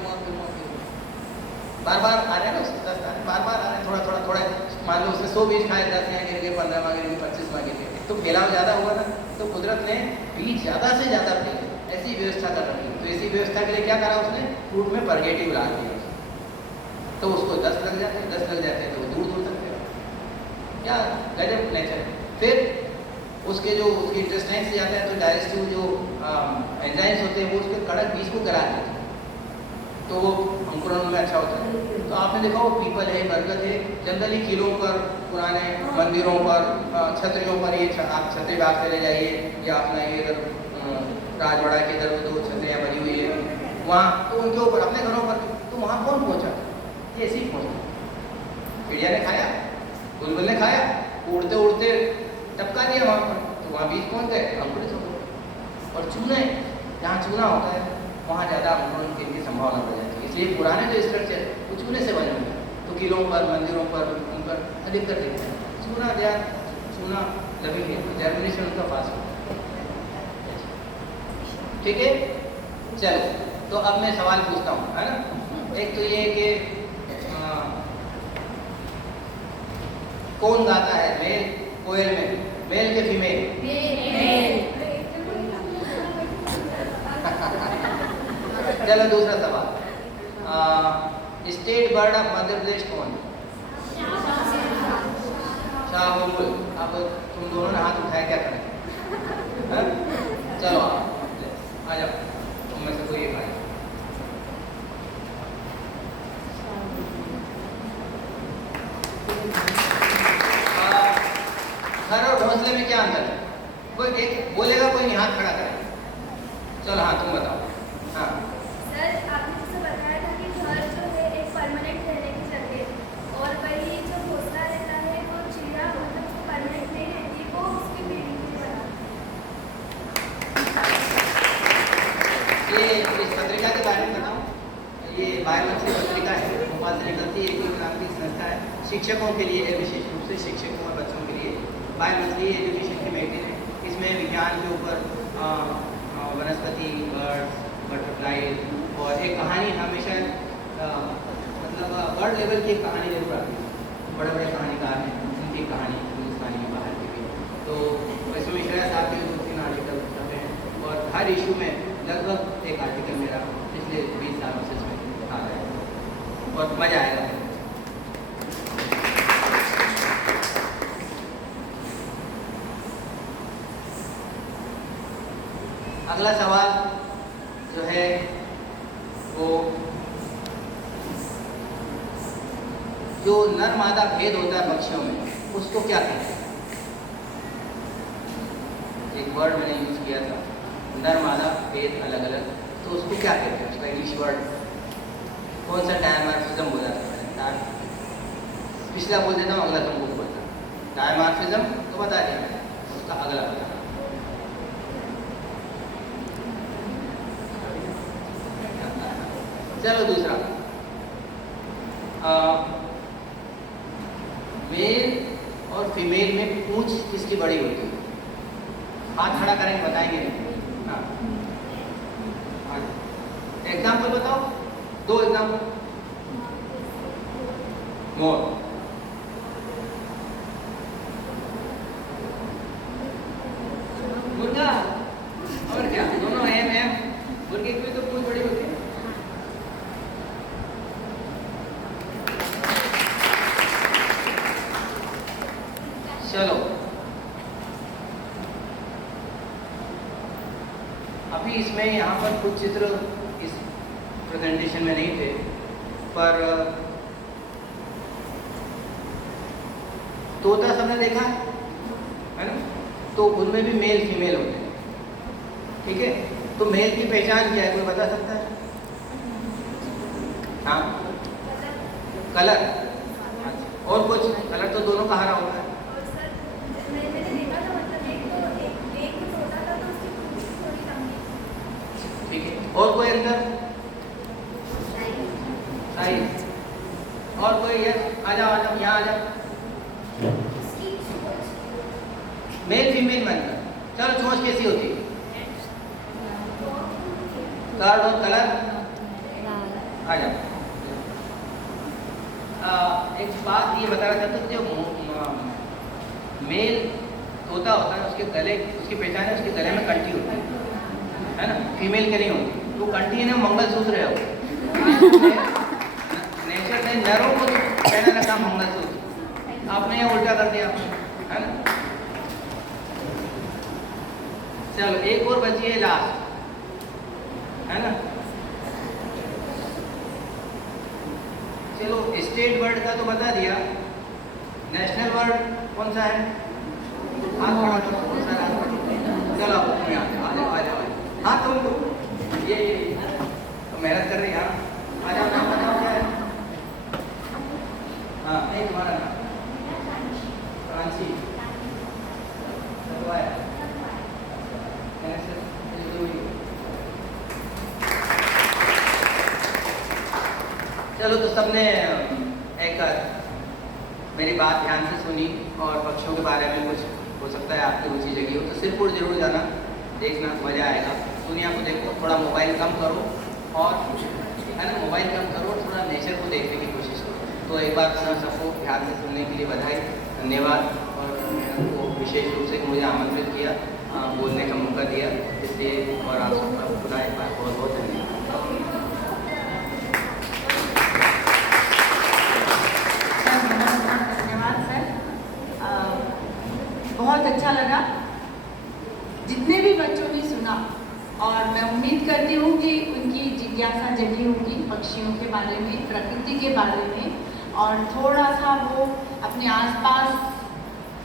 बार बार आ रहे हैं ना, उसके 10 आ रहे, बार बार आ रहे हैं, थोड़ा थोड़ा थोड़ा। मान लो उसने 100 बीज खाए, 10 यहाँ गिर गए, 15 वहाँ गिर गए, 25 वहाँ गिर गए, तो फैलाव ज़्यादा हुआ ना। तो कुदरत ने बीज ज़्यादा से ज़्यादा फैले, ऐसी व्यवस्था कर रखी। तो इसी व्यवस्था के लिए क्या करा उसने, फ्रूट में परगेटिव ला दिया, तो उसको 10 लग जाते हैं, 10 लग जाते हैं तो दूर दूर तक फैला। क्या गजब नेचर। फिर उसके जो उसके इंटेस्टाइन से जाता है तो डाइजेस्टिव जो एंजाइम्स होते हैं वो उसके कड़क बीज को गला देते हैं, तो वो अंकुरण में अच्छा होता है। तो आपने देखा वो पीपल है, बरगद है, जनरली किलों पर, पुराने मंदिरों पर, छतरियों पर, ये आप छतरी बाग चले जाइए या अपना ये इधर राजवाड़ा के इधर जो छतरियाँ बनी हुई है वहाँ, तो उनके ऊपर अपने घरों पर, तो वहाँ कौन पहुँचा? ये ऐसे ही पहुँचा। चिड़िया ने खाया, बुलबुल ने खाया, उड़ते उड़ते टपका दिया वहाँ पर, तो वहाँ बीज पहुँच गए, अंकुरित हो गए। और चूने, जहाँ चूना होता है वहाँ ज़्यादा अंकुरण की संभावना बढ़ जाती है। इसलिए पुराने जो स्ट्रक्चर वो चूने से बने हुए हैं, तो किलों पर, मंदिरों पर, उन पर अधिकतर देखते हैं चूना लगेंगे, जर्मिनेशन उनका पास होगा। ठीक है, चलो तो अब मैं सवाल पूछता हूँ, है ना। एक तो ये कि कौन गाता है मेल कोयल में, मेल के फीमेल? चलो दूसरा सवाल, स्टेट बर्ड ऑफ मध्य प्रदेश कौन? शाहबुलबुल। अब तुम दोनों ने हाथ उठाया, क्या करें? चलो आ जाओ, तुम में से कोई एक आए। घर और घोंसले में क्या अंतर है? कोई एक बोलेगा, कोई नहीं, हाथ खड़ा करें। चलो हाँ, तुम बताओ। हाँ सर, आपने जैसे बताया था कि घर जो है एक परमानेंट रहने की जगह, और वही जो घोंसला रहता है वो चिड़िया मतलब जो परमानेंट नहीं रहती, वो उसकी ब्रीडिंग के लिए बना। ये इस पत्रिका के बारे में बताऊँ। ये बायोलॉजी पत्रिका है, भोपाल से निकलती है, एक नाम की संस्था है, शिक्षकों के लिए है, विशेष रूप से शिक्षकों और बच्चों के लिए बायोलॉजी एजुकेशन की मैगजीन है। इसमें विज्ञान के ऊपर वनस्पति, बर्ड्स, बटरफ्लाई और एक कहानी हमेशा मतलब बर्ड लेवल की एक कहानी जरूर आती है। बड़े बड़े कहानीकार हैं, उनकी कहानी हिंदुस्तानी में बाहर की भी। तो इसमें मिश्रा साहब के 2-3 आर्टिकल छपे हैं और हर इशू में लगभग एक आर्टिकल मेरा पिछले 20 सालों से इसमें आ रहा है और मज़ा आएगा। अगला सवाल जो है वो जो नर मादा भेद होता है पक्षियों में, उसको क्या कहते हैं? एक वर्ड मैंने यूज किया था, नर मादा भेद अलग अलग, तो उसको क्या कहते हैं? उसका इंग्लिश वर्ड कौन सा? डायमॉर्फिज्म बोला था। पिछला बोल देता हूँ, अगला तुमको बोलता। डायमॉर्फिज्म तो बता दिया मैंने, उसका अगला बता। चलो दूसरा, मेल और फीमेल में पूंछ किसकी बड़ी होती है? हाथ खड़ा करेंगे, बताएंगे नहीं। हाँ, एग्जाम्पल बताओ, 2 एग्जाम्पल। मोर, मुर्गा, और क्या? दोनों एम मुर्गे की तो पूंछ बड़ी होती है। चलो अभी इसमें यहाँ पर कुछ चित्र इस प्रेजेंटेशन में नहीं थे, पर तोता सबने देखा है ना, तो उनमें भी मेल फीमेल होते हैं। ठीक है, तो मेल की पहचान क्या है, कोई बता सकता है? हाँ, कलर। और कुछ? कलर तो दोनों का हरा होता है। ठीक है, और कोई अंतर? साइज। और कोई? यस, आ जाओ यहाँ आ जाओ। मेल फीमेल बनकर। चलो, चोंच कैसी होती है? कर्व और कलर। आ जाओ। एक बात ये बता रहा था, तो जो मेल तोता होता है, उसके गले, उसकी पहचान है, उसके गले में कंठी होती है ना, फीमेल के नहीं होती। तो कंठी है ना, मंगलसूत्र है वो। नेचर ने नरों को कहने लगा मंगलसूत्र, आपने यहाँ उल्टा कर दिया, है ना। चलो एक और बची है लास्ट, है ना। चलो स्टेट वर्ड का तो बता दिया, नेशनल वर्ड कौन सा है? हाथ खड़ा करो, कौन सा है? चलो तुम्हें आ जाओ। हाँ तुम ये तो मेहनत कर रही है। आ जाओ, नाम बताओ क्या है? हाँ, नहीं तुम्हारा नाम? फ्रांसी। कैसे? चलो तो सबने एक मेरी बात ध्यान से सुनी और पक्षियों के बारे में कुछ हो सकता है आपकी रुचि जगी हो तो सिरपुर जरूर जाना, देखना मज़ा आएगा। दुनिया को देखो, थोड़ा मोबाइल कम करो और है ना, मोबाइल कम करो और थोड़ा नेचर को देखने की कोशिश करो। तो एक बार सबको ध्यान से सुनने के लिए बधाई, धन्यवाद। और को विशेष रूप से मुझे आमंत्रित किया, बोलने का मौका दिया, इसलिए और आप सबका पुनः एक बार बहुत बहुत धन्यवाद। धन्यवाद सर, बहुत अच्छा लगा जितने भी बच्चों ने सुना, और मैं उम्मीद करती हूँ कि उनकी जिज्ञासा जगी होगी पक्षियों के बारे में, प्रकृति के बारे में, और थोड़ा सा वो अपने आसपास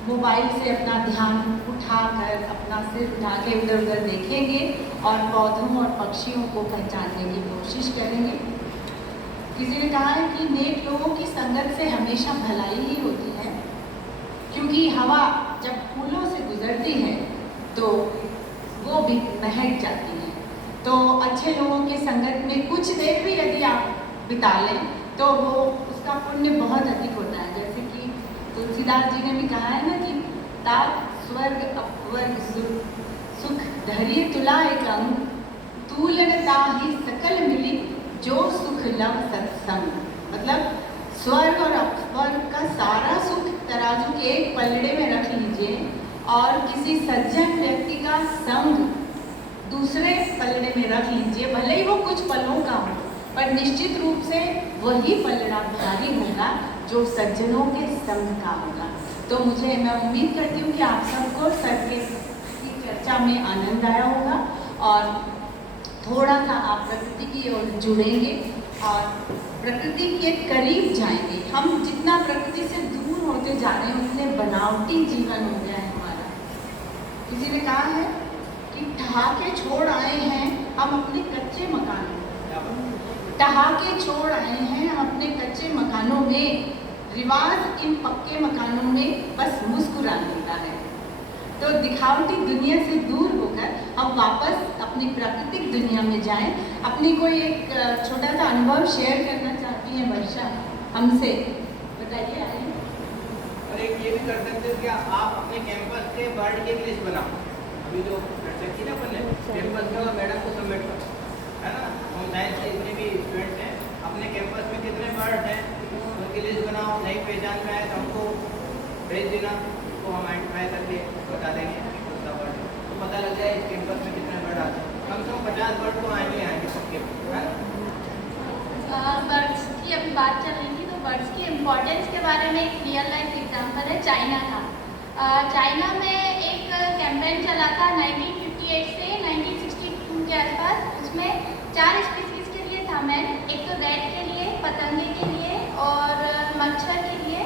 मोबाइल से अपना ध्यान उठाकर, अपना सिर उठा के इधर उधर देखेंगे और पौधों और पक्षियों को पहचानने की कोशिश करेंगे। किसी ने कहा है कि नेक लोगों की संगत से हमेशा भलाई ही होती है, क्योंकि हवा जब फूलों से गुजरती है तो वो भी महक जाती है। तो अच्छे लोगों की संगत में कुछ देर भी यदि आप बिता लें तो वो उसका पुण्य बहुत अधिक होता है। जैसे कि तुलसीदास जी ने भी कहा है ना कि तात स्वर्ग अपवर्ग सुख धैर्य तुला एक अंग, तूलनता ही सकल मिली जो सुख लव सत्संग। मतलब स्वर्ग और अपवर्ग का सारा सुख तराजू के एक पलड़े में रख लीजिए और किसी सज्जन व्यक्ति का संग दूसरे पलड़े में रख लीजिए, भले ही वो कुछ पलों का हो, पर निश्चित रूप से वही पलड़ा भारी होगा जो सज्जनों के संग का होगा। तो मैं उम्मीद करती हूँ कि आप सबको सर की चर्चा में आनंद आया होगा और थोड़ा सा आप प्रकृति की ओर जुड़ेंगे और प्रकृति के करीब जाएंगे। हम जितना प्रकृति से दूर होते जा रहे हैं उतने बनावटी जीवन हो गया है हमारा। किसी ने कहा है कि ठहाके छोड़ आए हैं हम अपने कच्चे मकानों, ठहाके छोड़ आए हैं हम अपने कच्चे मकानों में, रिवाज इन पक्के मकानों में बस मुस्कुराने का है। तो दिखावटी दुनिया से दूर होकर हम वापस अपनी प्राकृतिक दुनिया में जाएं। अपनी कोई एक छोटा सा अनुभव शेयर करना चाहती हैं वर्षा हमसे, बताइए। और एक ये भी कर सकते हैं कि आप अपने कैंपस के बर्ड की लिस्ट बनाओ। अभी जो चर्चा की ना अपन ने कैंपस में, और मैडम को सबमिट करो, है ना। हम साइंस के जितने भी स्टूडेंट्स हैं अपने कैंपस में कितने बर्ड हैं उनकी लिस्ट बनाओ। नई पहचान में आए तो हमको भेज देना, तो हम आइडेंटिफाई करके बता देंगे उसका बर्ड, तो पता लग जाए इस कैंपस में कितने बर्ड आते हैं। कम से कम 50 बर्ड तो आएंगे सबके, है ना। बर्ड्स की अभी बात चल रही थी, तो बर्ड्स की इम्पोर्टेंस के बारे में एक रियल लाइफ एग्जांपल है चाइना का। चाइना में एक कैंपेन चला था 1958 से 1962 के आसपास। उसमें 4 स्पीसीज के लिए था मैन, एक तो रेड के लिए, पतंगे के लिए और मच्छर के लिए,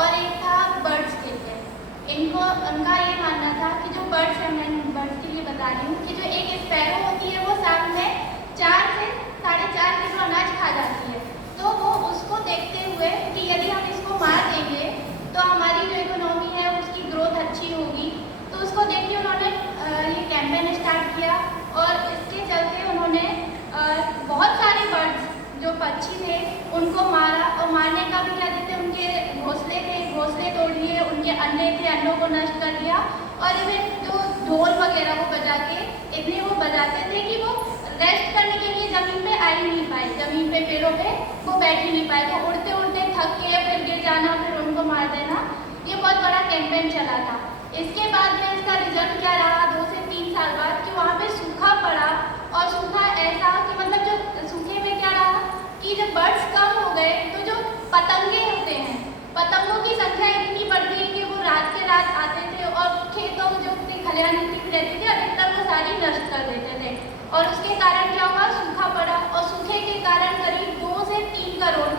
और एक था बर्ड्स के लिए। उनका ये मानना था कि जो बर्ड्स है, मैं बर्ड्स के लिए बता रही हूँ, कि जो एक स्पैरो होती है वो साल में 4 से 4.5 किलो अनाज खा जाती है। तो वो उसको देखते हुए कि यदि हम इसको मार देंगे तो हमारी जो इकोनॉमी है उसकी ग्रोथ अच्छी होगी, तो उसको देख के उन्होंने ये कैंपेन स्टार्ट किया। और इसके चलते उन्होंने बहुत सारे बर्ड्स जो पक्षी थे उनको मारा, और मारने का भी क्या देते, उनके घोंसले थे, घोंसले तोड़ लिए, उनके अंडे थे, अंडों को नष्ट कर दिया। और इवन जो ढोल वगैरह वो बजा के इतने वो बजाते थे कि वो रेस्ट करने के लिए ज़मीन पे आ ही नहीं पाए, ज़मीन पे पेड़ों पे वो बैठ ही नहीं पाए। तो उड़ते उड़ते थक के फिर गिर जाना, फिर उनको मार देना, ये बहुत बड़ा कैंपेन चला था। इसके बाद में इसका रिजल्ट क्या रहा 2 से 3 साल बाद, कि वहाँ पे सूखा पड़ा, और सूखा ऐसा कि मतलब जो सूखे में क्या रहा कि जब बर्ड्स कम हो गए तो जो पतंगे होते हैं, पतंगों की संख्या इतनी बढ़ गई कि वो रात के रात आते थे और खेतों में जो खलिहान मिट्टी रहती थी अधिकतर वो सारी नष्ट कर देते थे। और उसके कारण क्या हुआ, सूखा पड़ा, और सूखे के कारण करीब 2 से 3 करोड़,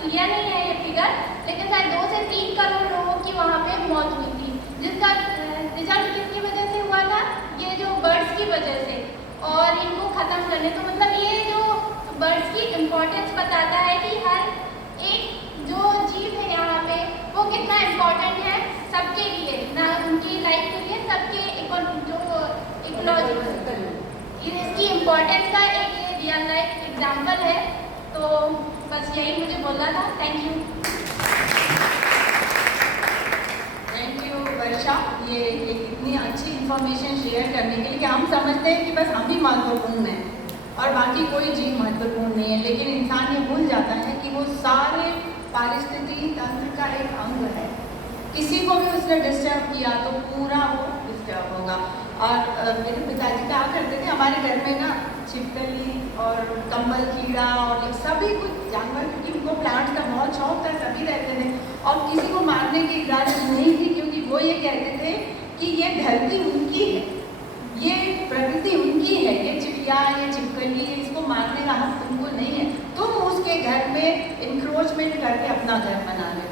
क्लियर नहीं है ये फिगर, लेकिन शायद 2 से 3 करोड़ लोगों की वहाँ पे मौत हुई थी। जिसका रिजल्ट किसकी वजह से हुआ था, ये जो बर्ड्स की वजह से, और इनको ख़त्म करने। तो मतलब ये जो बर्ड्स की इम्पोर्टेंस बताता है कि हर एक जो जीव है यहाँ पे वो कितना इम्पोर्टेंट है सबके लिए, ना उनकी लाइफ के लिए, सबके जो इकोलॉजी, इसकी इम्पोर्टेंस का एक रियल लाइफ एग्जाम्पल है। तो बस यही मुझे बोलना था। Thank you. थैंक यू वर्षा, ये इतनी अच्छी इन्फॉर्मेशन शेयर करने के लिए। कि हम समझते हैं कि बस हम ही महत्वपूर्ण हैं और बाकी कोई जीव महत्वपूर्ण नहीं है, लेकिन इंसान ये भूल जाता है कि वो सारे पारिस्थितिकी तंत्र का एक अंग है। किसी को भी उसने डिस्टर्ब किया तो पूरा वो डिस्टर्ब होगा। और मेरे पिताजी कहा करते थे, हमारे घर में ना छिपकली और कम्बल कीड़ा और ये सभी कुछ जानवर, क्योंकि उनको प्लांट्स का बहुत शौक था, सभी रहते थे और किसी को मारने की इजाज़त नहीं थी, क्योंकि वो ये कहते थे कि ये धरती उनकी है, ये प्रकृति उनकी है, ये चिड़िया ये छिपकली है, इसको मारने का हक तुमको नहीं है, तुम उसके घर में इंक्रोचमेंट करके अपना घर बना ले।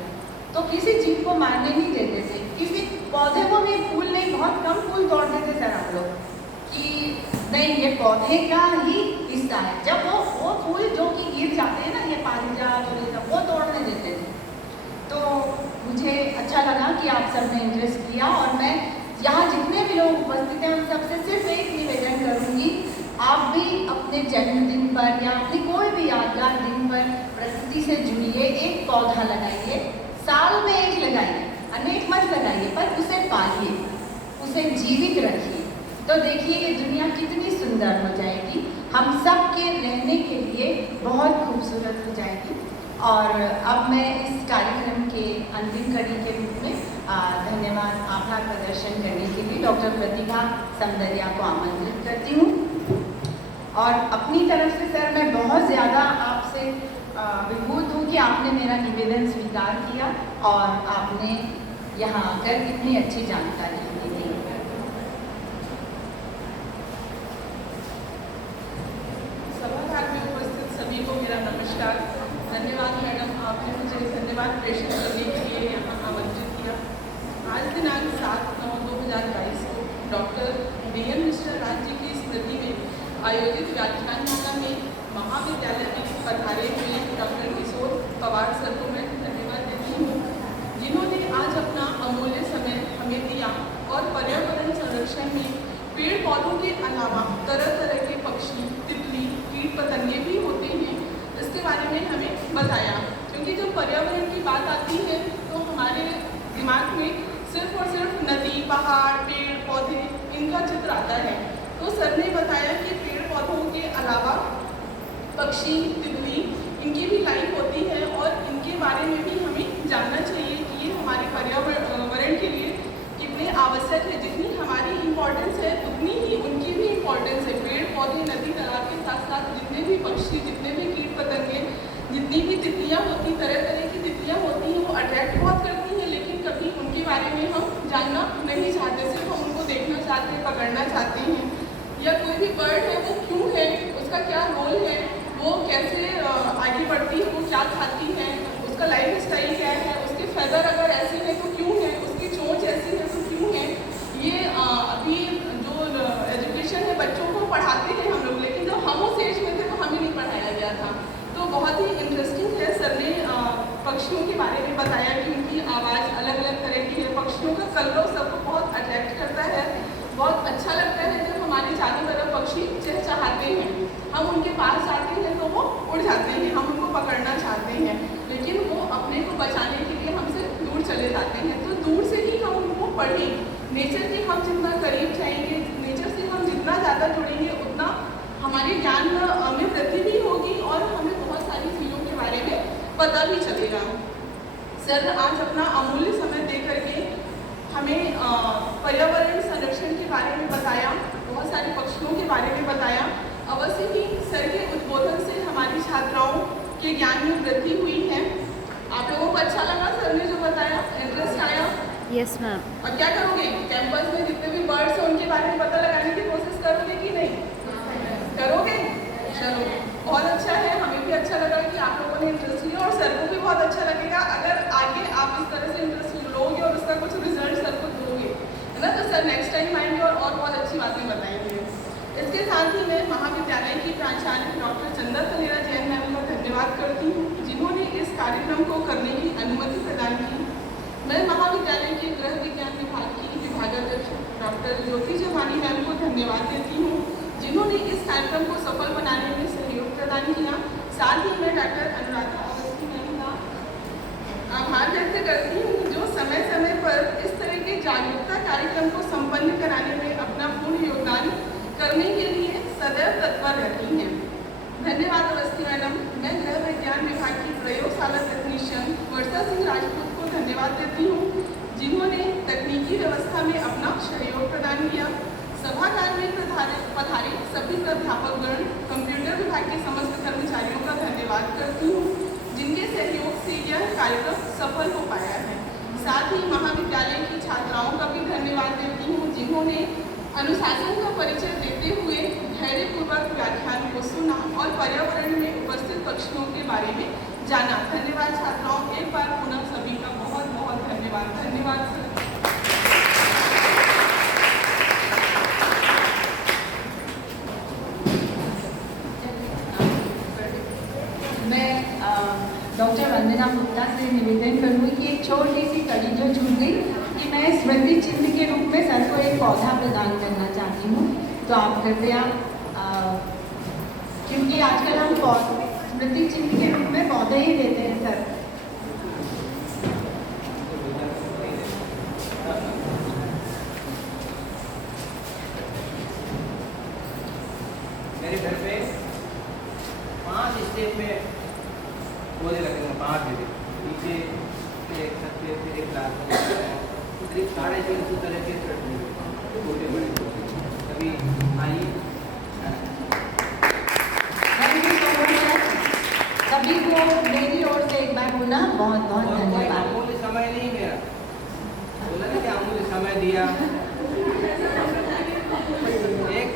तो किसी चीज़ को मारने नहीं देते थे, किसी पौधे को भी फूल नहीं, बहुत कम फूल तोड़ते थे सर हम लोग कि नहीं ये पौधे का ही हिस्सा है। जब वो फूल जो कि गिर जाते हैं ना, ये पारिजात और ये सब, वो तोड़ने देते थे। तो मुझे अच्छा लगा कि आप सब ने इंटरेस्ट लिया और मैं यहाँ जितने भी लोग उपस्थित हैं उन सबसे सिर्फ एक निवेदन करूँगी, आप भी अपने जन्मदिन पर या अपनी कोई भी यादगार दिन पर प्रकृति से जुड़िए, एक पौधा लगाइए, साल में एक लगाइए, अनेक मत लगाइए, पर उसे पालिए, उसे जीवित रखिए। तो देखिए ये दुनिया कितनी सुंदर हो जाएगी, हम सब के रहने के लिए बहुत खूबसूरत हो जाएगी। और अब मैं इस कार्यक्रम के अंतिम कड़ी के रूप में धन्यवाद आभार प्रदर्शन करने के लिए डॉक्टर प्रतिभा समदरिया को आमंत्रित करती हूँ। और अपनी तरफ से सर मैं बहुत ज़्यादा आपसे विभूत हूँ कि आपने मेरा निवेदन स्वीकार किया और आपने यहाँ आकर इतनी अच्छी जानकारी दी। सभागार में उपस्थित सभी को मेरा नमस्कार। धन्यवाद मैडम, आपने मुझे धन्यवाद प्रेषित करने के लिए यहाँ आमंत्रित किया। आज दिनांक 7/9/2022 को डॉक्टर DM मिश्र राज्य की स्मृति में आयोजित व्याख्यानमाला में महाविद्यालय में पधारे हुए डॉक्टर किशोर पवार सर को मैं धन्यवाद देती हूँ, जिन्होंने आज अपना अमूल्य समय हमें दिया और पर्यावरण संरक्षण में पेड़ पौधों के अलावा तरह तरह के पक्षी, तितली, कीट पतंगे भी होते हैं, इसके बारे में हमें बताया। क्योंकि जब पर्यावरण की बात आती है तो हमारे दिमाग में सिर्फ और सिर्फ नदी, पहाड़, पेड़ पौधे इनका चित्र आता है। तो सर ने बताया कि पेड़ पौधों के अलावा पक्षी, तितली, इनकी भी लाइफ होती है और इनके बारे में भी हमें जानना चाहिए कि ये हमारे पर्यावरण के लिए कितने आवश्यक है। जितनी हमारी इम्पोर्टेंस है उतनी ही उनकी भी इम्पोर्टेंस है। पेड़ पौधे, नदी, तालाब के साथ साथ जितने भी पक्षी, जितने भी कीट पतंगे, जितनी भी तितलियाँ होती, तरह तरह की तितलियाँ होती हैं, वो अट्रैक्ट बहुत करती हैं, लेकिन कभी उनके बारे में हम जानना नहीं चाहते। सिर्फ हम उनको देखना चाहते हैं, पकड़ना चाहते हैं। या कोई भी बर्ड है वो क्यों है, उसका क्या रोल है, वो कैसे आगे बढ़ती है, वो क्या खाती है, उसका लाइफ स्टाइल क्या है, उसके फेदर अगर ऐसे हैं तो क्यों है, उसकी चोंच ऐसी है तो क्यों है। ये अभी जो एजुकेशन है बच्चों को पढ़ाते हैं हम लोग, लेकिन जब हम उस एज में थे तो हमें नहीं पढ़ाया गया था। तो बहुत ही इंटरेस्टिंग है। सर ने पक्षियों के बारे में बताया कि उनकी आवाज़ अलग अलग तरह की है, पक्षियों का कलरव सबको बहुत अट्रैक्ट करता है। बहुत अच्छा लगता है जब हमारे चारों तरफ पक्षी चहचहाते हैं, हम उनके पास जाते हैं तो वो उड़ जाते हैं, हम उनको पकड़ना चाहते हैं, लेकिन वो अपने को बचाने के लिए हमसे दूर चले जाते हैं। तो दूर से ही हम उनको पढ़ें। नेचर के हम जितना करीब जाएंगे, नेचर से हम जितना ज़्यादा जुड़ेंगे, उतना हमारे ज्ञान में वृद्धि भी होगी और हमें बहुत सारी चीज़ों के बारे में पता भी चलेगा। सर आज अपना अमूल्य समय दे करके हमें पर्यावरण संरक्षण के बारे में बताया, बहुत सारे पक्षियों के बारे में बताया। अवश्य ही सर के उद्बोधन से हमारी छात्राओं के ज्ञान में वृद्धि हुई है। आप लोगों को अच्छा लगा सर ने जो बताया, इंटरेस्ट आया? Yes ma'am. और क्या करोगे, कैंपस में जितने भी बर्ड्स हैं उनके बारे में पता लगाने की कोशिश करोगे कि नहीं करोगे? चलो बहुत अच्छा है, हमें भी अच्छा लगा कि आप लोगों ने इंटरेस्ट लिया और सर को भी बहुत अच्छा लगेगा अगर आगे आप इस तरह से इंटरेस्ट लोगे और उसका कुछ रिजल्ट सर को दोगे, है ना। तो सर नेक्स्ट टाइम आएंगे और बहुत अच्छी बातें बताएंगे। इसके साथ ही मैं महाविद्यालय की प्राचार्य डॉक्टर चंदा तलेरा जैन मैम का धन्यवाद करती हूँ, जिन्होंने इस कार्यक्रम को करने की अनुमति प्रदान की। मैं महाविद्यालय के गृह विज्ञान विभाग की विभागाध्यक्ष डॉक्टर ज्योति जगवानी मैम को धन्यवाद देती हूँ, जिन्होंने इस कार्यक्रम को सफल बनाने में सहयोग प्रदान किया। साथ ही मैं डॉक्टर अनुराधा धन्यवाद अवस्थी मैडम। मैं गृह विज्ञान विभाग की प्रयोगशाला तकनीशियन वर्षा सिंह राजपूत को धन्यवाद देती हूँ, जिन्होंने तकनीकी व्यवस्था में अपना सहयोग प्रदान किया। सभागार में पधारे सभी प्राध्यापकगण, कंप्यूटर विभाग के समस्त कर्मचारियों का धन्यवाद करती हूँ, जिनके सहयोग से यह कार्यक्रम सफल हो पाया है। साथ ही महाविद्यालय की छात्राओं का भी धन्यवाद देती हूँ, जिन्होंने अनुशासन का परिचय देते हुए धैर्यपूर्वक व्याख्यान को सुना और पर्यावरण में उपस्थित पक्षियों के बारे में जाना। धन्यवाद छात्राओं, एक बार पुनः सभी का बहुत बहुत धन्यवाद। धन्यवाद सर। मैं डॉक्टर वंदना गुप्ता से निवेदन करूँगी कि एक छोटी सी कड़ी जो छूट गई कि मैं स्मृति चिन्ह के रूप में सर को एक पौधा प्रदान करना चाहती हूँ। तो आप कृपया क्योंकि आजकल हम स्मृति चिन्ह के रूप में पौधे ही देते हैं सर। मेरे घर पे 5 स्टेप में पौधे लगे हैं, 5 जगह नीचे एक छत पे, फिर एक क्लास में करीब 350 तरह के छोटे बड़े कभी आई। सभी को मेरी ओर से एक बार बोलना बहुत बहुत धन्यवाद। अमूल्य समय नहीं मेरा, बोला ना कि अमूल्य समय दिया।